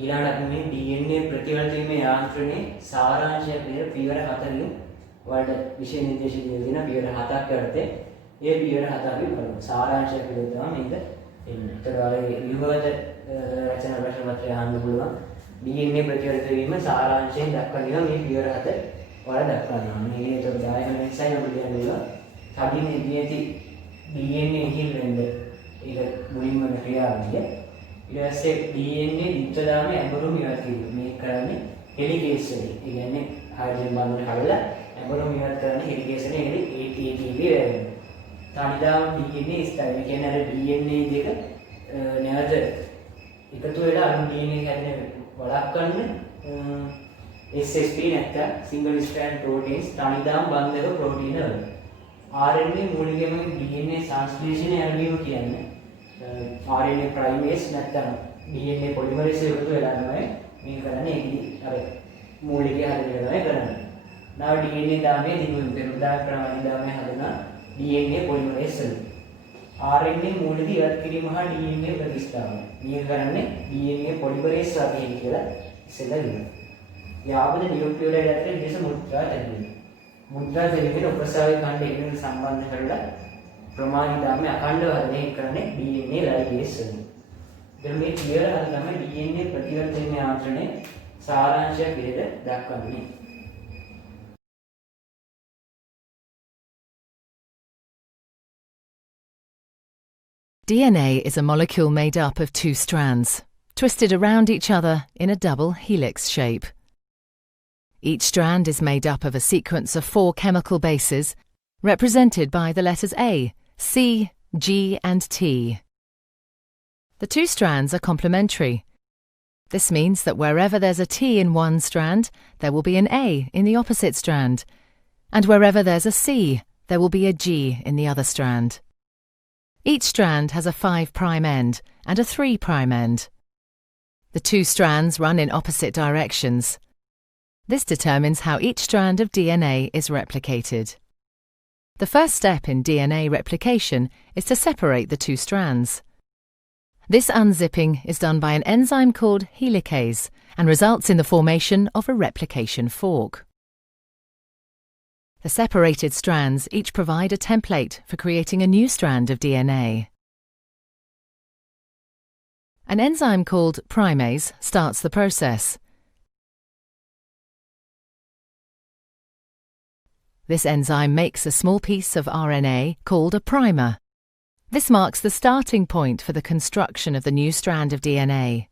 ඊළඟට අපි මේ DNA ප්‍රතිවර්තීමේ යාන්ත්‍රණයේ සාරාංශය පිළිබඳ පියවර 4 වලට විශේෂ නිර්දේශ දීලා පියවර 7ක් යටතේ ඒ පියවර 7 අපි බලමු. සාරාංශය පිළිබඳව මේක එන්නේ. ඒතර අර විවෘත රචනා ප්‍රශ්න පත්‍රය අහන්න පුළුවන්. DNA ප්‍රතිවර්තීමේ සාරාංශයෙන් දක්වනවා මේ පියවර 7 වල දක්වනවා. මේ ඒතර දායක නිසා අපි කියන්නේ කඩින් ඉදිරියේදී DNA හිල් වෙන්නේ ඒක මුලින්ම ක්‍රියාවලිය. ඊට පස්සේ DNA දිත්වදාමේ ඇඹරුම් ඉවත් කිරීම. මේක කරන්නේ හෙලිකේස් වලින්. ඒ කියන්නේ හයිඩ්‍රජන් බන්ධන කඩලා ඇඹරුම් ඉවත් කරන්නේ හෙලිකේස් වලින්. ඒකේ ATP වෙනවා. තනිදාම DNA ස්ථායී. ඒ කියන්නේ අර DNA දෙක නැවත එකතු වෙලා අලුත් DNA හැදෙන වළක්වන්න SSP නැත්නම් single strand proteins තනිදාම බන්ධක ප්‍රෝටීන වල. RNA මූලිකයෙන්ම DNA සංශ්ලේෂණය ඇරඹීම කියන්නේ RNA primase නැත්නම් DNA polymerase එකතු වෙලා තමයි මේක කරන්නේ. ඒකදී අර මූලිකය හරියට තමයි කරන්නේ. නව DNA දාමයේ දිගුවෙන් පෙරුදා ක්‍රමයෙන් දාමයේ හදන DNA පොලිමරේස් වලින් RNA මූලදී ඉවත් කිරීම හා DNA ප්‍රතිස්ථාපනය. මේක කරන්නේ DNA පොලිමරේස් වගේ කියලා ඉස්සෙල්ලා ඉන්නවා. යාබද නියුක්ලියෝටයිඩ් අතර විශේෂ මුද්‍රා තිබෙනවා. මුද්‍රා දෙකේ උපසාවී ඛණ්ඩ එකිනෙක සම්බන්ධ කරලා ප්‍රමාණිත දාමයේ අඛණ්ඩව හදනය කරන්නේ DNA ලයිගේස් වලින්. දැන් මේ ක්ලියර් හරි තමයි DNA ප්‍රතිවර්තන යාන්ත්‍රණය සාරාංශයක් විදිහට දක්වන්නේ. DNA is a molecule made up of two strands, twisted around each other in a double helix shape. Each strand is made up of a sequence of 4 chemical bases, represented by the letters A, C, G and T. The two strands are complementary. This means that wherever there's a T in one strand, there will be an A in the opposite strand, and wherever there's a C, there will be a G in the other strand. Each strand has a 5' end and a 3' end. The two strands run in opposite directions. This determines how each strand of DNA is replicated. The first step in DNA replication is to separate the two strands. This unzipping is done by an enzyme called helicase and results in the formation of a replication fork. The separated strands each provide a template for creating a new strand of DNA. An enzyme called primase starts the process. This enzyme makes a small piece of RNA called a primer. This marks the starting point for the construction of the new strand of DNA.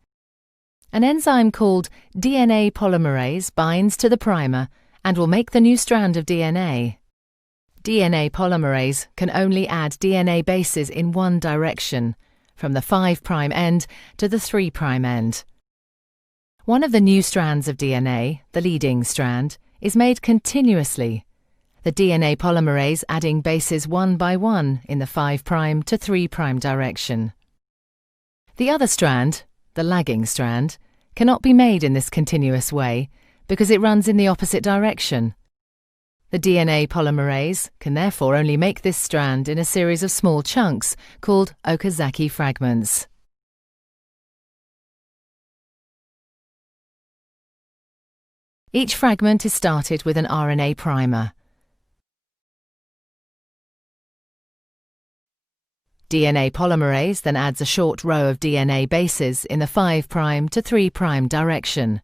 An enzyme called DNA polymerase binds to the primer and will make the new strand of DNA. DNA polymerase can only add DNA bases in one direction, from the 5' end to the 3' end. One of the new strands of DNA, the leading strand, is made continuously, the DNA polymerase adding bases one by one in the 5' to 3' direction. The other strand, the lagging strand, cannot be made in this continuous way because it runs in the opposite direction. The DNA polymerase can therefore only make this strand in a series of small chunks called Okazaki fragments. Each fragment is started with an RNA primer. DNA polymerase then adds a short row of DNA bases in the 5' to 3' direction.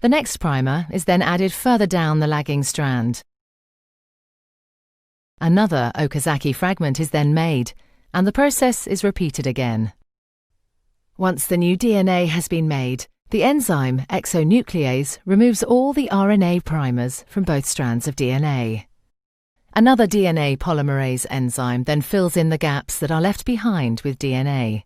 The next primer is then added further down the lagging strand. Another Okazaki fragment is then made, and the process is repeated again. Once the new DNA has been made, the enzyme exonuclease removes all the RNA primers from both strands of DNA. Another DNA polymerase enzyme then fills in the gaps that are left behind with DNA.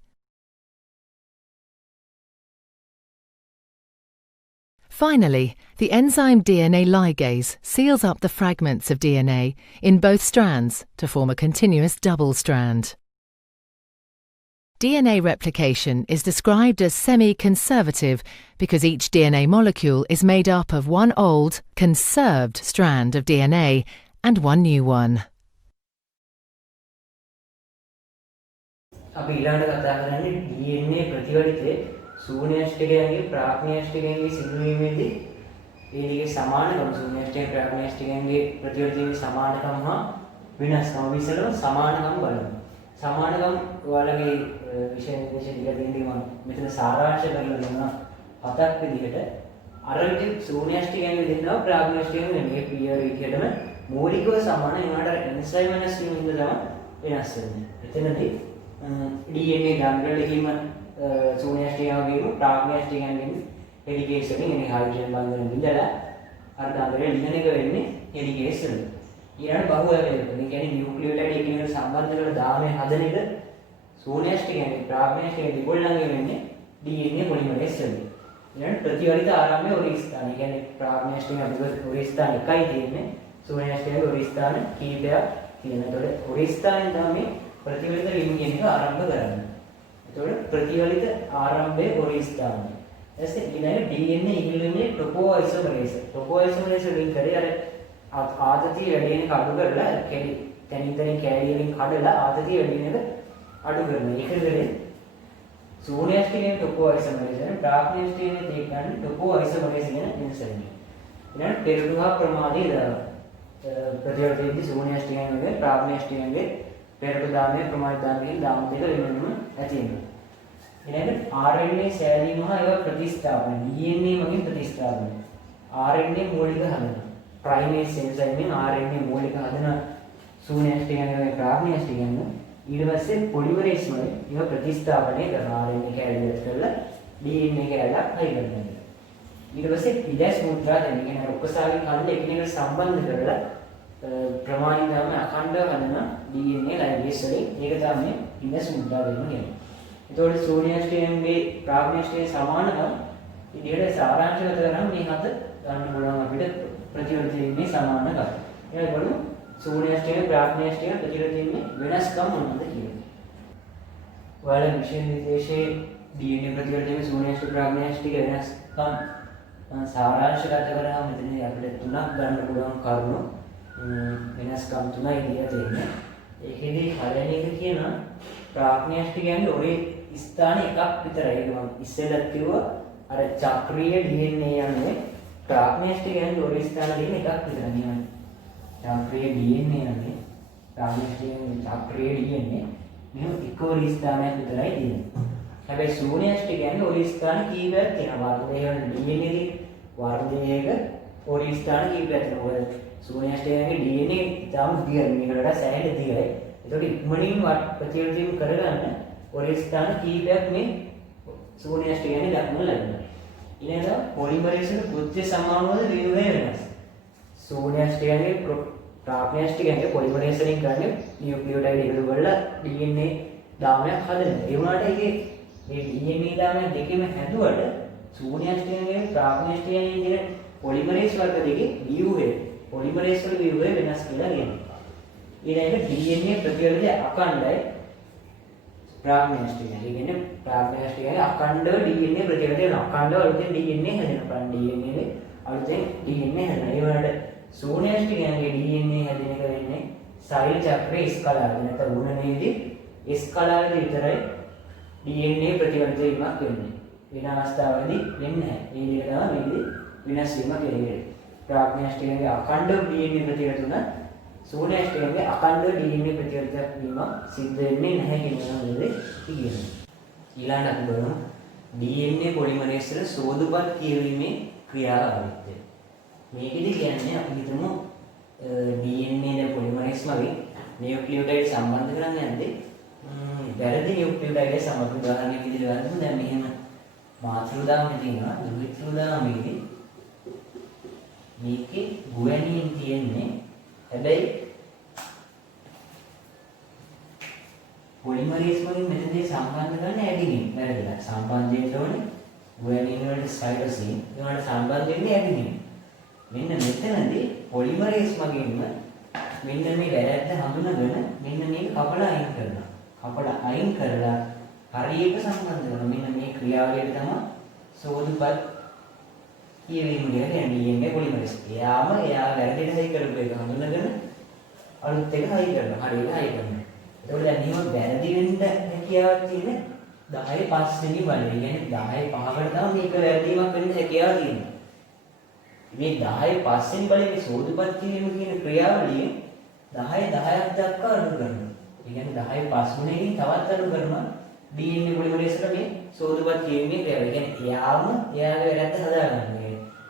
Finally, the enzyme DNA ligase seals up the fragments of DNA in both strands to form a continuous double strand. DNA replication is described as semi-conservative because each DNA molecule is made up of one old, conserved strand of DNA and one new one. අපි ඊළඟට කතා කරන්නේ DNA ප්‍රතිවර්තයේ ශූන්‍යාෂ්ටකයන්ගේ ප්‍රාඥාෂ්ටකයන්ගේ සිදුවීමේදී ඒ දෙකේ සමානකම ශූන්‍යාෂ්ටක ප්‍රාඥාෂ්ටකයන්ගේ ප්‍රතිවර්තයේ සමානකම හා වෙනස්කම විසලව සමානකම බලමු. සමානකම ඔයාලගේ විෂය නිර්දේශ දීලා තියෙන්නේ මම මෙතන සාරාංශ කරලා දෙනවා හතක් විදිහට අර විදිහ ශූන්‍යාෂ්ටකයන්ගේ දෙන්නවා ප්‍රාඥාෂ්ටකයන්ගේ මේ පියවර විදිහටම මූලිකව සමාන ඒකට එන්සයිම් වෙනස් වීම ඉඳ තමයි වෙනස් වෙන්නේ. එතනදී DNA ගම්වල හිම ශූන්‍යාෂ්ටකයන්ගේ ප්‍රාඥාෂ්ටකයන්ගෙන් හෙලිකේස් වලින් එනේ හයිඩ්‍රජන් බන්ධන බිඳලා අර ගම්වල ලියන එක වෙන්නේ හෙලිකේස් වලින්. ඊළඟ බහුවචනය. ඒ කියන්නේ නියුක්ලියෝටයිඩ් එකිනෙකට සම්බන්ධ කරලා දාමයේ හදන එක ශූන්‍යාෂ්ටකයන්ගේ ප්‍රාඥාෂ්ටකයන් දෙකොල්ලන්ගේ වෙන්නේ DNA පොලිමරේස් වලින්. ඊළඟ ප්‍රතිවර්තිත ආරම්භයේ ඔරි ස්ථාන. ඒ කියන්නේ ප්‍රාඥාෂ්ටකයන් ඔරි ස්ථාන එකයි තියෙන්නේ. ශූන්‍යාෂ්ටකයන්ගේ ඔරි ස්ථාන කීපයක් තියෙනවා. ඒතකොට ඔරි ස්ථානෙන් තමයි ප්‍රතිවර්තිත ලින්ක් කියන එක ආරම්භ කරන්නේ. එතකොට ප්‍රතිවලිත ආරම්භයේ හොරි ස්ථානය. ඊට ඊළඟ DNA ඉහිලුමේ ටොපෝයිසෝමරේස්. ටොපෝයිසෝමරේස් වලින් කරේ අර ආතතිය වැඩි වෙන අඩු කරලා තනිතනින් කැලී වලින් කඩලා ආතතිය වැඩි වෙන එක අඩු කරනවා. ඒකවලේ සෝනියස්ටිනේ ටොපෝයිසෝමරේස් එක ප්‍රාග්නේස්ටිනේ දෙකන්නේ ටොපෝයිසෝමරේස් කියන එන්සයිම්. ඊළඟ පෙරළුවා ප්‍රමාදී ප්‍රතිවර්තයේදී සෝනියස්ටිනේ වගේ ප්‍රාග්නේස්ටිනේ පෙරළු දාමයේ ප්‍රමාදී දාමයේ දාම දෙක වෙනම ඇති වෙනවා. ඊළඟ RNA සෑදීම හා ඒවා ප්‍රතිස්ථාපන DNA මගින් ප්‍රතිස්ථාපන RNA මූලික හදන ප්‍රයිමේස් එන්සයිම්ෙන් RNA මූලික හදන සූනියස්ටිකන් වගේ ප්‍රාග්නියස්ටිකන් ඊට පස්සේ පොලිමරේස් වලින් ඒවා ප්‍රතිස්ථාපනය කරන RNA කැලරියක් කරලා DNA කැලලක් හයි කරනවා ඊට පස්සේ පිඩස් මුද්‍රා දෙන කියන්නේ ඔක්කොසාගේ කන්ද එකිනෙකට සම්බන්ධ කරලා ප්‍රමාණිතවම අඛණ්ඩව හදන DNA ලයිබේස් වලින් ඒක තමයි පිඩස් මුද්‍රා දෙන්නේ එතකොට සෝනියස්ටියන්ගේ ප්‍රාග්නියස්ටියන් සමානකම් ඉදිරියට සාරාංශගත කරාම මේ හත ගන්න පුළුවන් අපිට ප්‍රතිවර්තීන්නේ සමානකම්. ඊළඟට බලමු සෝනියස්ටියන් ප්‍රාග්නියස්ටියන් ප්‍රතිවර්තීන්නේ වෙනස්කම් මොනවද කියලා. ඔයාලා විශේෂ නිර්දේශයේ DNA ප්‍රතිවර්තීන්නේ සෝනියස්ටියන් ප්‍රාග්නියස්ටික වෙනස්කම් සාරාංශගත කරාම මෙතන අපිට තුනක් ගන්න පුළුවන් කරුණු වෙනස්කම් තුනයි ඉදිරියට තියෙන්නේ. ඒකෙදී හරියන එක කියන ප්‍රාග්නියස්ටික කියන්නේ ඔරේ ස්ථාන එකක් විතරයි. ඒක මම ඉස්සෙල්ලත් කිව්වා අර චක්‍රීය DNA යන්නේ ප්‍රාග්නියස්ටික කියන්නේ ඔරේ ස්ථාන දෙක එකක් විතරයි නියම. චක්‍රීය DNA යන්නේ ප්‍රාග්නියස්ටික චක්‍රීය DNA මෙහෙම එක ඔරේ ස්ථානයක් විතරයි තියෙන්නේ. හැබැයි සෝනියස්ටික කියන්නේ ඔරේ ස්ථාන කීපයක් තියෙනවා. වර්ගයේ DNA දී වර්ගයක ඔරේ ස්ථාන කීපයක් තියෙනවා. සෝනියස්ටිකගේ DNA ඉතාම දිගයි. මේකට සෑහෙන දිගයි. ඒකට ඉක්මනින් ප්‍රතිවර්තීම් කරගන්න ඔරේ ස්ථාන කීපයක් මේ සෝනියස්ටිකන්නේ දක්වන්න ලැබෙනවා. ඊළඟට පොලිමරේස් වල කෘත්‍ය සමානවද වේගය වෙනස්. සෝනියස්ටිකන්නේ ප්‍රාග්නියස්ටිකන්නේ පොලිමරේස් වලින් කරන්නේ නියුක්ලියෝටයිඩ් එකතු කරලා DNA දාමයක් හදනවා. ඒ වුණාට ඒකේ මේ DNA දාමයක් දෙකෙම හැදුවට සෝනියස්ටිකන්නේ ප්‍රාග්නියස්ටිකන්නේ කියන පොලිමරේස් වර්ග දෙකේ ව්‍යුහය පොලිමරේස් වල ව්‍යුහය වෙනස් කියලා කියනවා. ඊළඟට DNA ප්‍රතිවර්තය අඛණ්ඩයි ප්‍රාග්නියස්ටික. ඒ කියන්නේ ප්‍රාග්නියස්ටිකයේ අඛණ්ඩව DNA ප්‍රතිවර්තය වෙනවා. අඛණ්ඩව අලුතෙන් DNA හැදෙනවා. DNA අලුතෙන් DNA හැදෙනවා. ඒ වලට සෝනියස්ටිකයේ DNA හැදෙන එක වෙන්නේ සෛල චක්‍රයේ S කලාවේ. නැත්නම් ගුණනයේදී S කලාවේ විතරයි DNA ප්‍රතිවර්තය වීමක් වෙන්නේ. වෙන අවස්ථාවලදී වෙන්නේ නැහැ. ඒ විදිහට තමයි මේකේ වෙනස් වීමක් වෙන්නේ. ප්‍රාග්නියස්ටිකයේ අඛණ්ඩව DNA ප්‍රතිවර්තය උනා සෝනියස්ටිකයේ අඛණ්ඩව DNA ප්‍රතිවර්තයක් වීම සිද්ධ වෙන්නේ නැහැ කියන එක කියන්නේ. ඊළඟට අපි බලමු DNA පොලිමරේස් වල සෝදුපත් කියවීමේ ක්‍රියාකාරීත්වය. මේකෙදි කියන්නේ අපි හිතමු DNA ද පොලිමරේස් මගින් නියුක්ලියෝටයිඩ් සම්බන්ධ කරන්න යද්දී වැරදි නියුක්ලියෝටයිඩ් සම්බන්ධ උදාහරණයක් විදිහට ගන්නමු. දැන් මෙහෙම මාතෘදාමයේ තියෙනවා ද්විත්‍රදාමයේදී මේකේ ගුවැනින් තියෙන්නේ හැබැයි පොලිමරේස් වලින් මෙතනදී සම්බන්ධ කරන්න ඇඩිනින් වැරදිලා. සම්බන්ධයෙන් තෝරන්නේ ගුවැනින් වලට සයිටෝසින් ඒවට සම්බන්ධ වෙන්නේ ඇඩිනින්. මෙන්න මෙතනදී පොලිමරේස් මගින්ම මෙන්න මේ වැරද්ද හඳුනගෙන මෙන්න මේක කපලා අයින් කරනවා. කපලා අයින් කරලා හරියට සම්බන්ධ කරනවා. මෙන්න මේ ක්‍රියාවලියට තමයි සෝදුපත් කියවීම කියලා කියන්නේ DNA පොලිමරේස්. එයා වැරදිට හයි කරපු එක හඳුනගෙන අලුත් එක හයි කරනවා. හරියට හයි කරනවා. එතකොට දැන් නියම වැරදි වෙන්න හැකියාවක් තියෙන 10 5 වෙනි බලය. කියන්නේ 10 5කට තමයි මේක වැරදීමක් වෙන්න හැකියාව තියෙනවා. මේ 10 5 වෙනි බලයේ මේ සෝදුපත් කිරීම කියන ක්‍රියාවලිය 10 10ක් දක්වා අඩු කරනවා. ඒ කියන්නේ 10 5 ගුණයකින් තවත් අඩු කරනවා DNA පොලිමරේස් වල මේ සෝදුපත් කිරීමේ ක්‍රියාවලිය. කියන්නේ එයාගේ වැරද්ද හදාගන්න.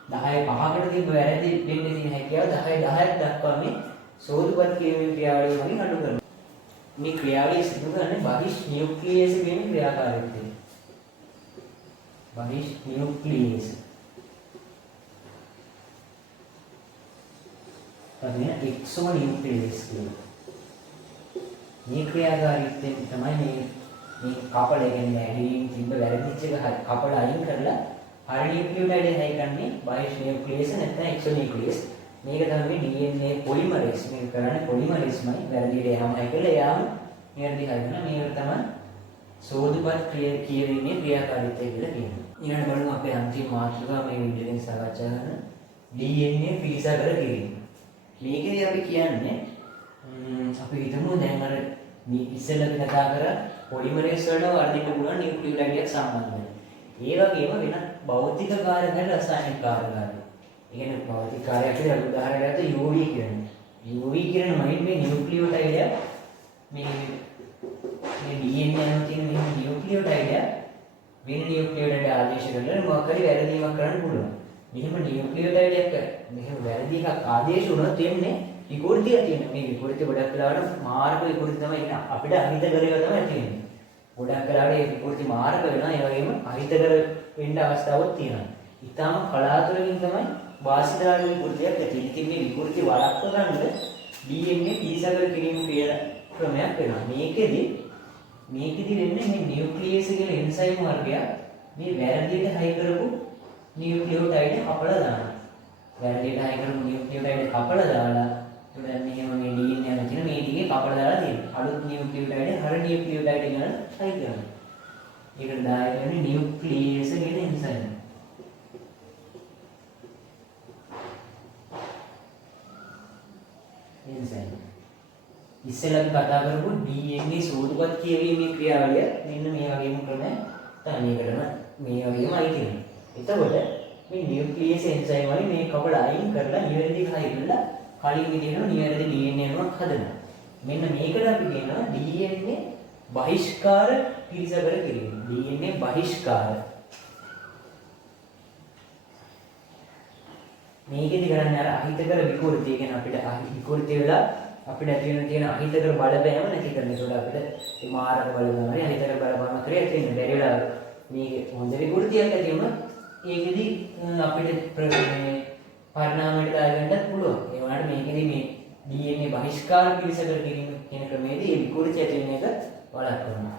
10 5කට තිබ්බ වැරදි වෙන්න තියෙන හැකියාව 10 10ක් දක්වා මේ සෝදුපත් කිරීමේ ක්‍රියාවලිය වලින් අඩු කරනවා. මේ ක්‍රියාවලිය සිදු කරන්නේ බහිෂ් නියුක්ලියස් කියන ක්‍රියාකාරීත්වය. බහිෂ් නියුක්ලියස්. තමයි එක්සෝ නියුක්ලියස් කියන්නේ. මේ ක්‍රියාකාරීත්වයෙන් තමයි මේ කපල කියන්නේ ඇඩිනින් තිබ්බ වැරදිච්ච එක කපලා අයින් කරලා හරි නියුක්ලියෝටයිඩ් හයි කරන්නේ බයිස් නියුක්ලියස් නැත්නම් එක්සෝ නියුක්ලියස්. මේක තමයි DNA පොලිමරේස්. මේක කරන්නේ පොලිමරේස්මයි වැරදිට යහම හැකලා යාම නියර්දි හදන මේක තමයි සෝදුපත් කියවීමේ ක්‍රියාකාරීත්වය කියලා කියනවා. ඊළඟට බලමු අපේ අන්තිම මාතෘකාව මේ වීඩියෝ එකෙන් සාකච්ඡා කරන DNA පිළිසකර කිරීම. මේකේදී අපි කියන්නේ අපි හිතමු දැන් අර මේ ඉස්සෙල්ලා අපි කතා කර පොලිමරේස් වලට වර්ධින්න පුළුවන් නියුක්ලියෝටයිඩයක් සම්බන්ධයි. ඒ වගේම වෙන භෞතික කාර්යයකට රසායනික කාර්යකාරී. ඒ කියන්නේ භෞතික කාර්යයක් කියලා උදාහරණයක් ගත්ත UV කියන්නේ. UV කියන මේ නියුක්ලියෝටයිඩය මේ DNA යන තියෙන මේ නියුක්ලියෝටයිඩය වෙන නියුක්ලියෝටයිඩ් ආදේශ කරලා මොකක් හරි වැරදීමක් කරන්න පුළුවන්. මෙහෙම නියුක්ලියෝටයිඩ් එක මෙහෙම වැරදි එකක් ආදේශ වුණොත් එන්නේ විකෘතිය තියෙන. මේ විකෘතිය ගොඩක් වෙලාවට මාර්ග විකෘති තමයි ඉන්නේ. අපිට අහිතකරව තමයි තියෙන්නේ. ගොඩක් වෙලාවට මේ විකෘති මාර්ග වෙනවා. ඒ වගේම අහිතකර වෙන්න අවස්ථාවක් තියෙනවා. ඊටාම කලාතුරකින් තමයි වාසිදායක විකෘතියක් ඇති වෙන්නේ. ඉතින් මේ විකෘති වළක්ව ගන්න DNA පිළිසකර කිරීම ක්‍රමයක් වෙනවා. මේකෙදි වෙන්නේ මේ නියුක්ලියස් කියන එන්සයිම් වර්ගයක් මේ වැරදියට හයි කරපු නියුක්ලියෝටයිඩ් කපලා දානවා. වැරදියට හයි කරපු නියුක්ලියෝටයිඩ් කපලා දාලා දැන් මෙහෙම මේ DNA යන තියෙන මේ ටිකේ කපලා දාලා තියෙනවා. අලුත් නියුක්ලියෝටයිඩ් හර නියුක්ලියෝටයිඩ් ගන්න හයි කරනවා. ඒකට දායක වෙන්නේ නියුක්ලියස් කියන එන්සයිම්. එන්සයිම් ඉස්සෙල්ලා අපි කතා කරපු DNA සෝදුපත් කියවීමේ ක්‍රියාවලිය මෙන්න මේ වගේම ක්‍රමයක් තමයි මේකටම මේ වගේම අයිති වෙනවා. එතකොට මේ නියුක්ලියස් එන්සයිම් වලින් මේ කපල අයින් කරලා නිවැරදි හයිලා කලින් විදිහට නිවැරදි DNA අණුවක් හදනවා. මෙන්න මේකට අපි කියනවා DNA බහිෂ්කාර පිළිසකර කිරීම. DNA බහිෂ්කාර. මේකෙදි කරන්නේ අර අහිතකර විකෘතිය කියන අපිට විකෘති වෙලා අපිට ඇති වෙන තියෙන අහිතකර බලපෑම නැති කරන. ඒකට අපිට මේ මාරක බලපෑම හරි අහිතකර බලපෑම ක්‍රියාත් වෙන බැරි වෙලා මේ හොඳ විකෘතියක් ඇති වුණා. ඒකෙදි අපිට පරිණාමයට දාගන්නත් පුළුවන්. ඒ වුණාට මේකෙදි මේ DNA බහිෂ්කාර පිළිසකර කිරීම කියන ක්‍රමයේදී මේ විකෘතිය ඇති වෙන එක වළක්වනවා.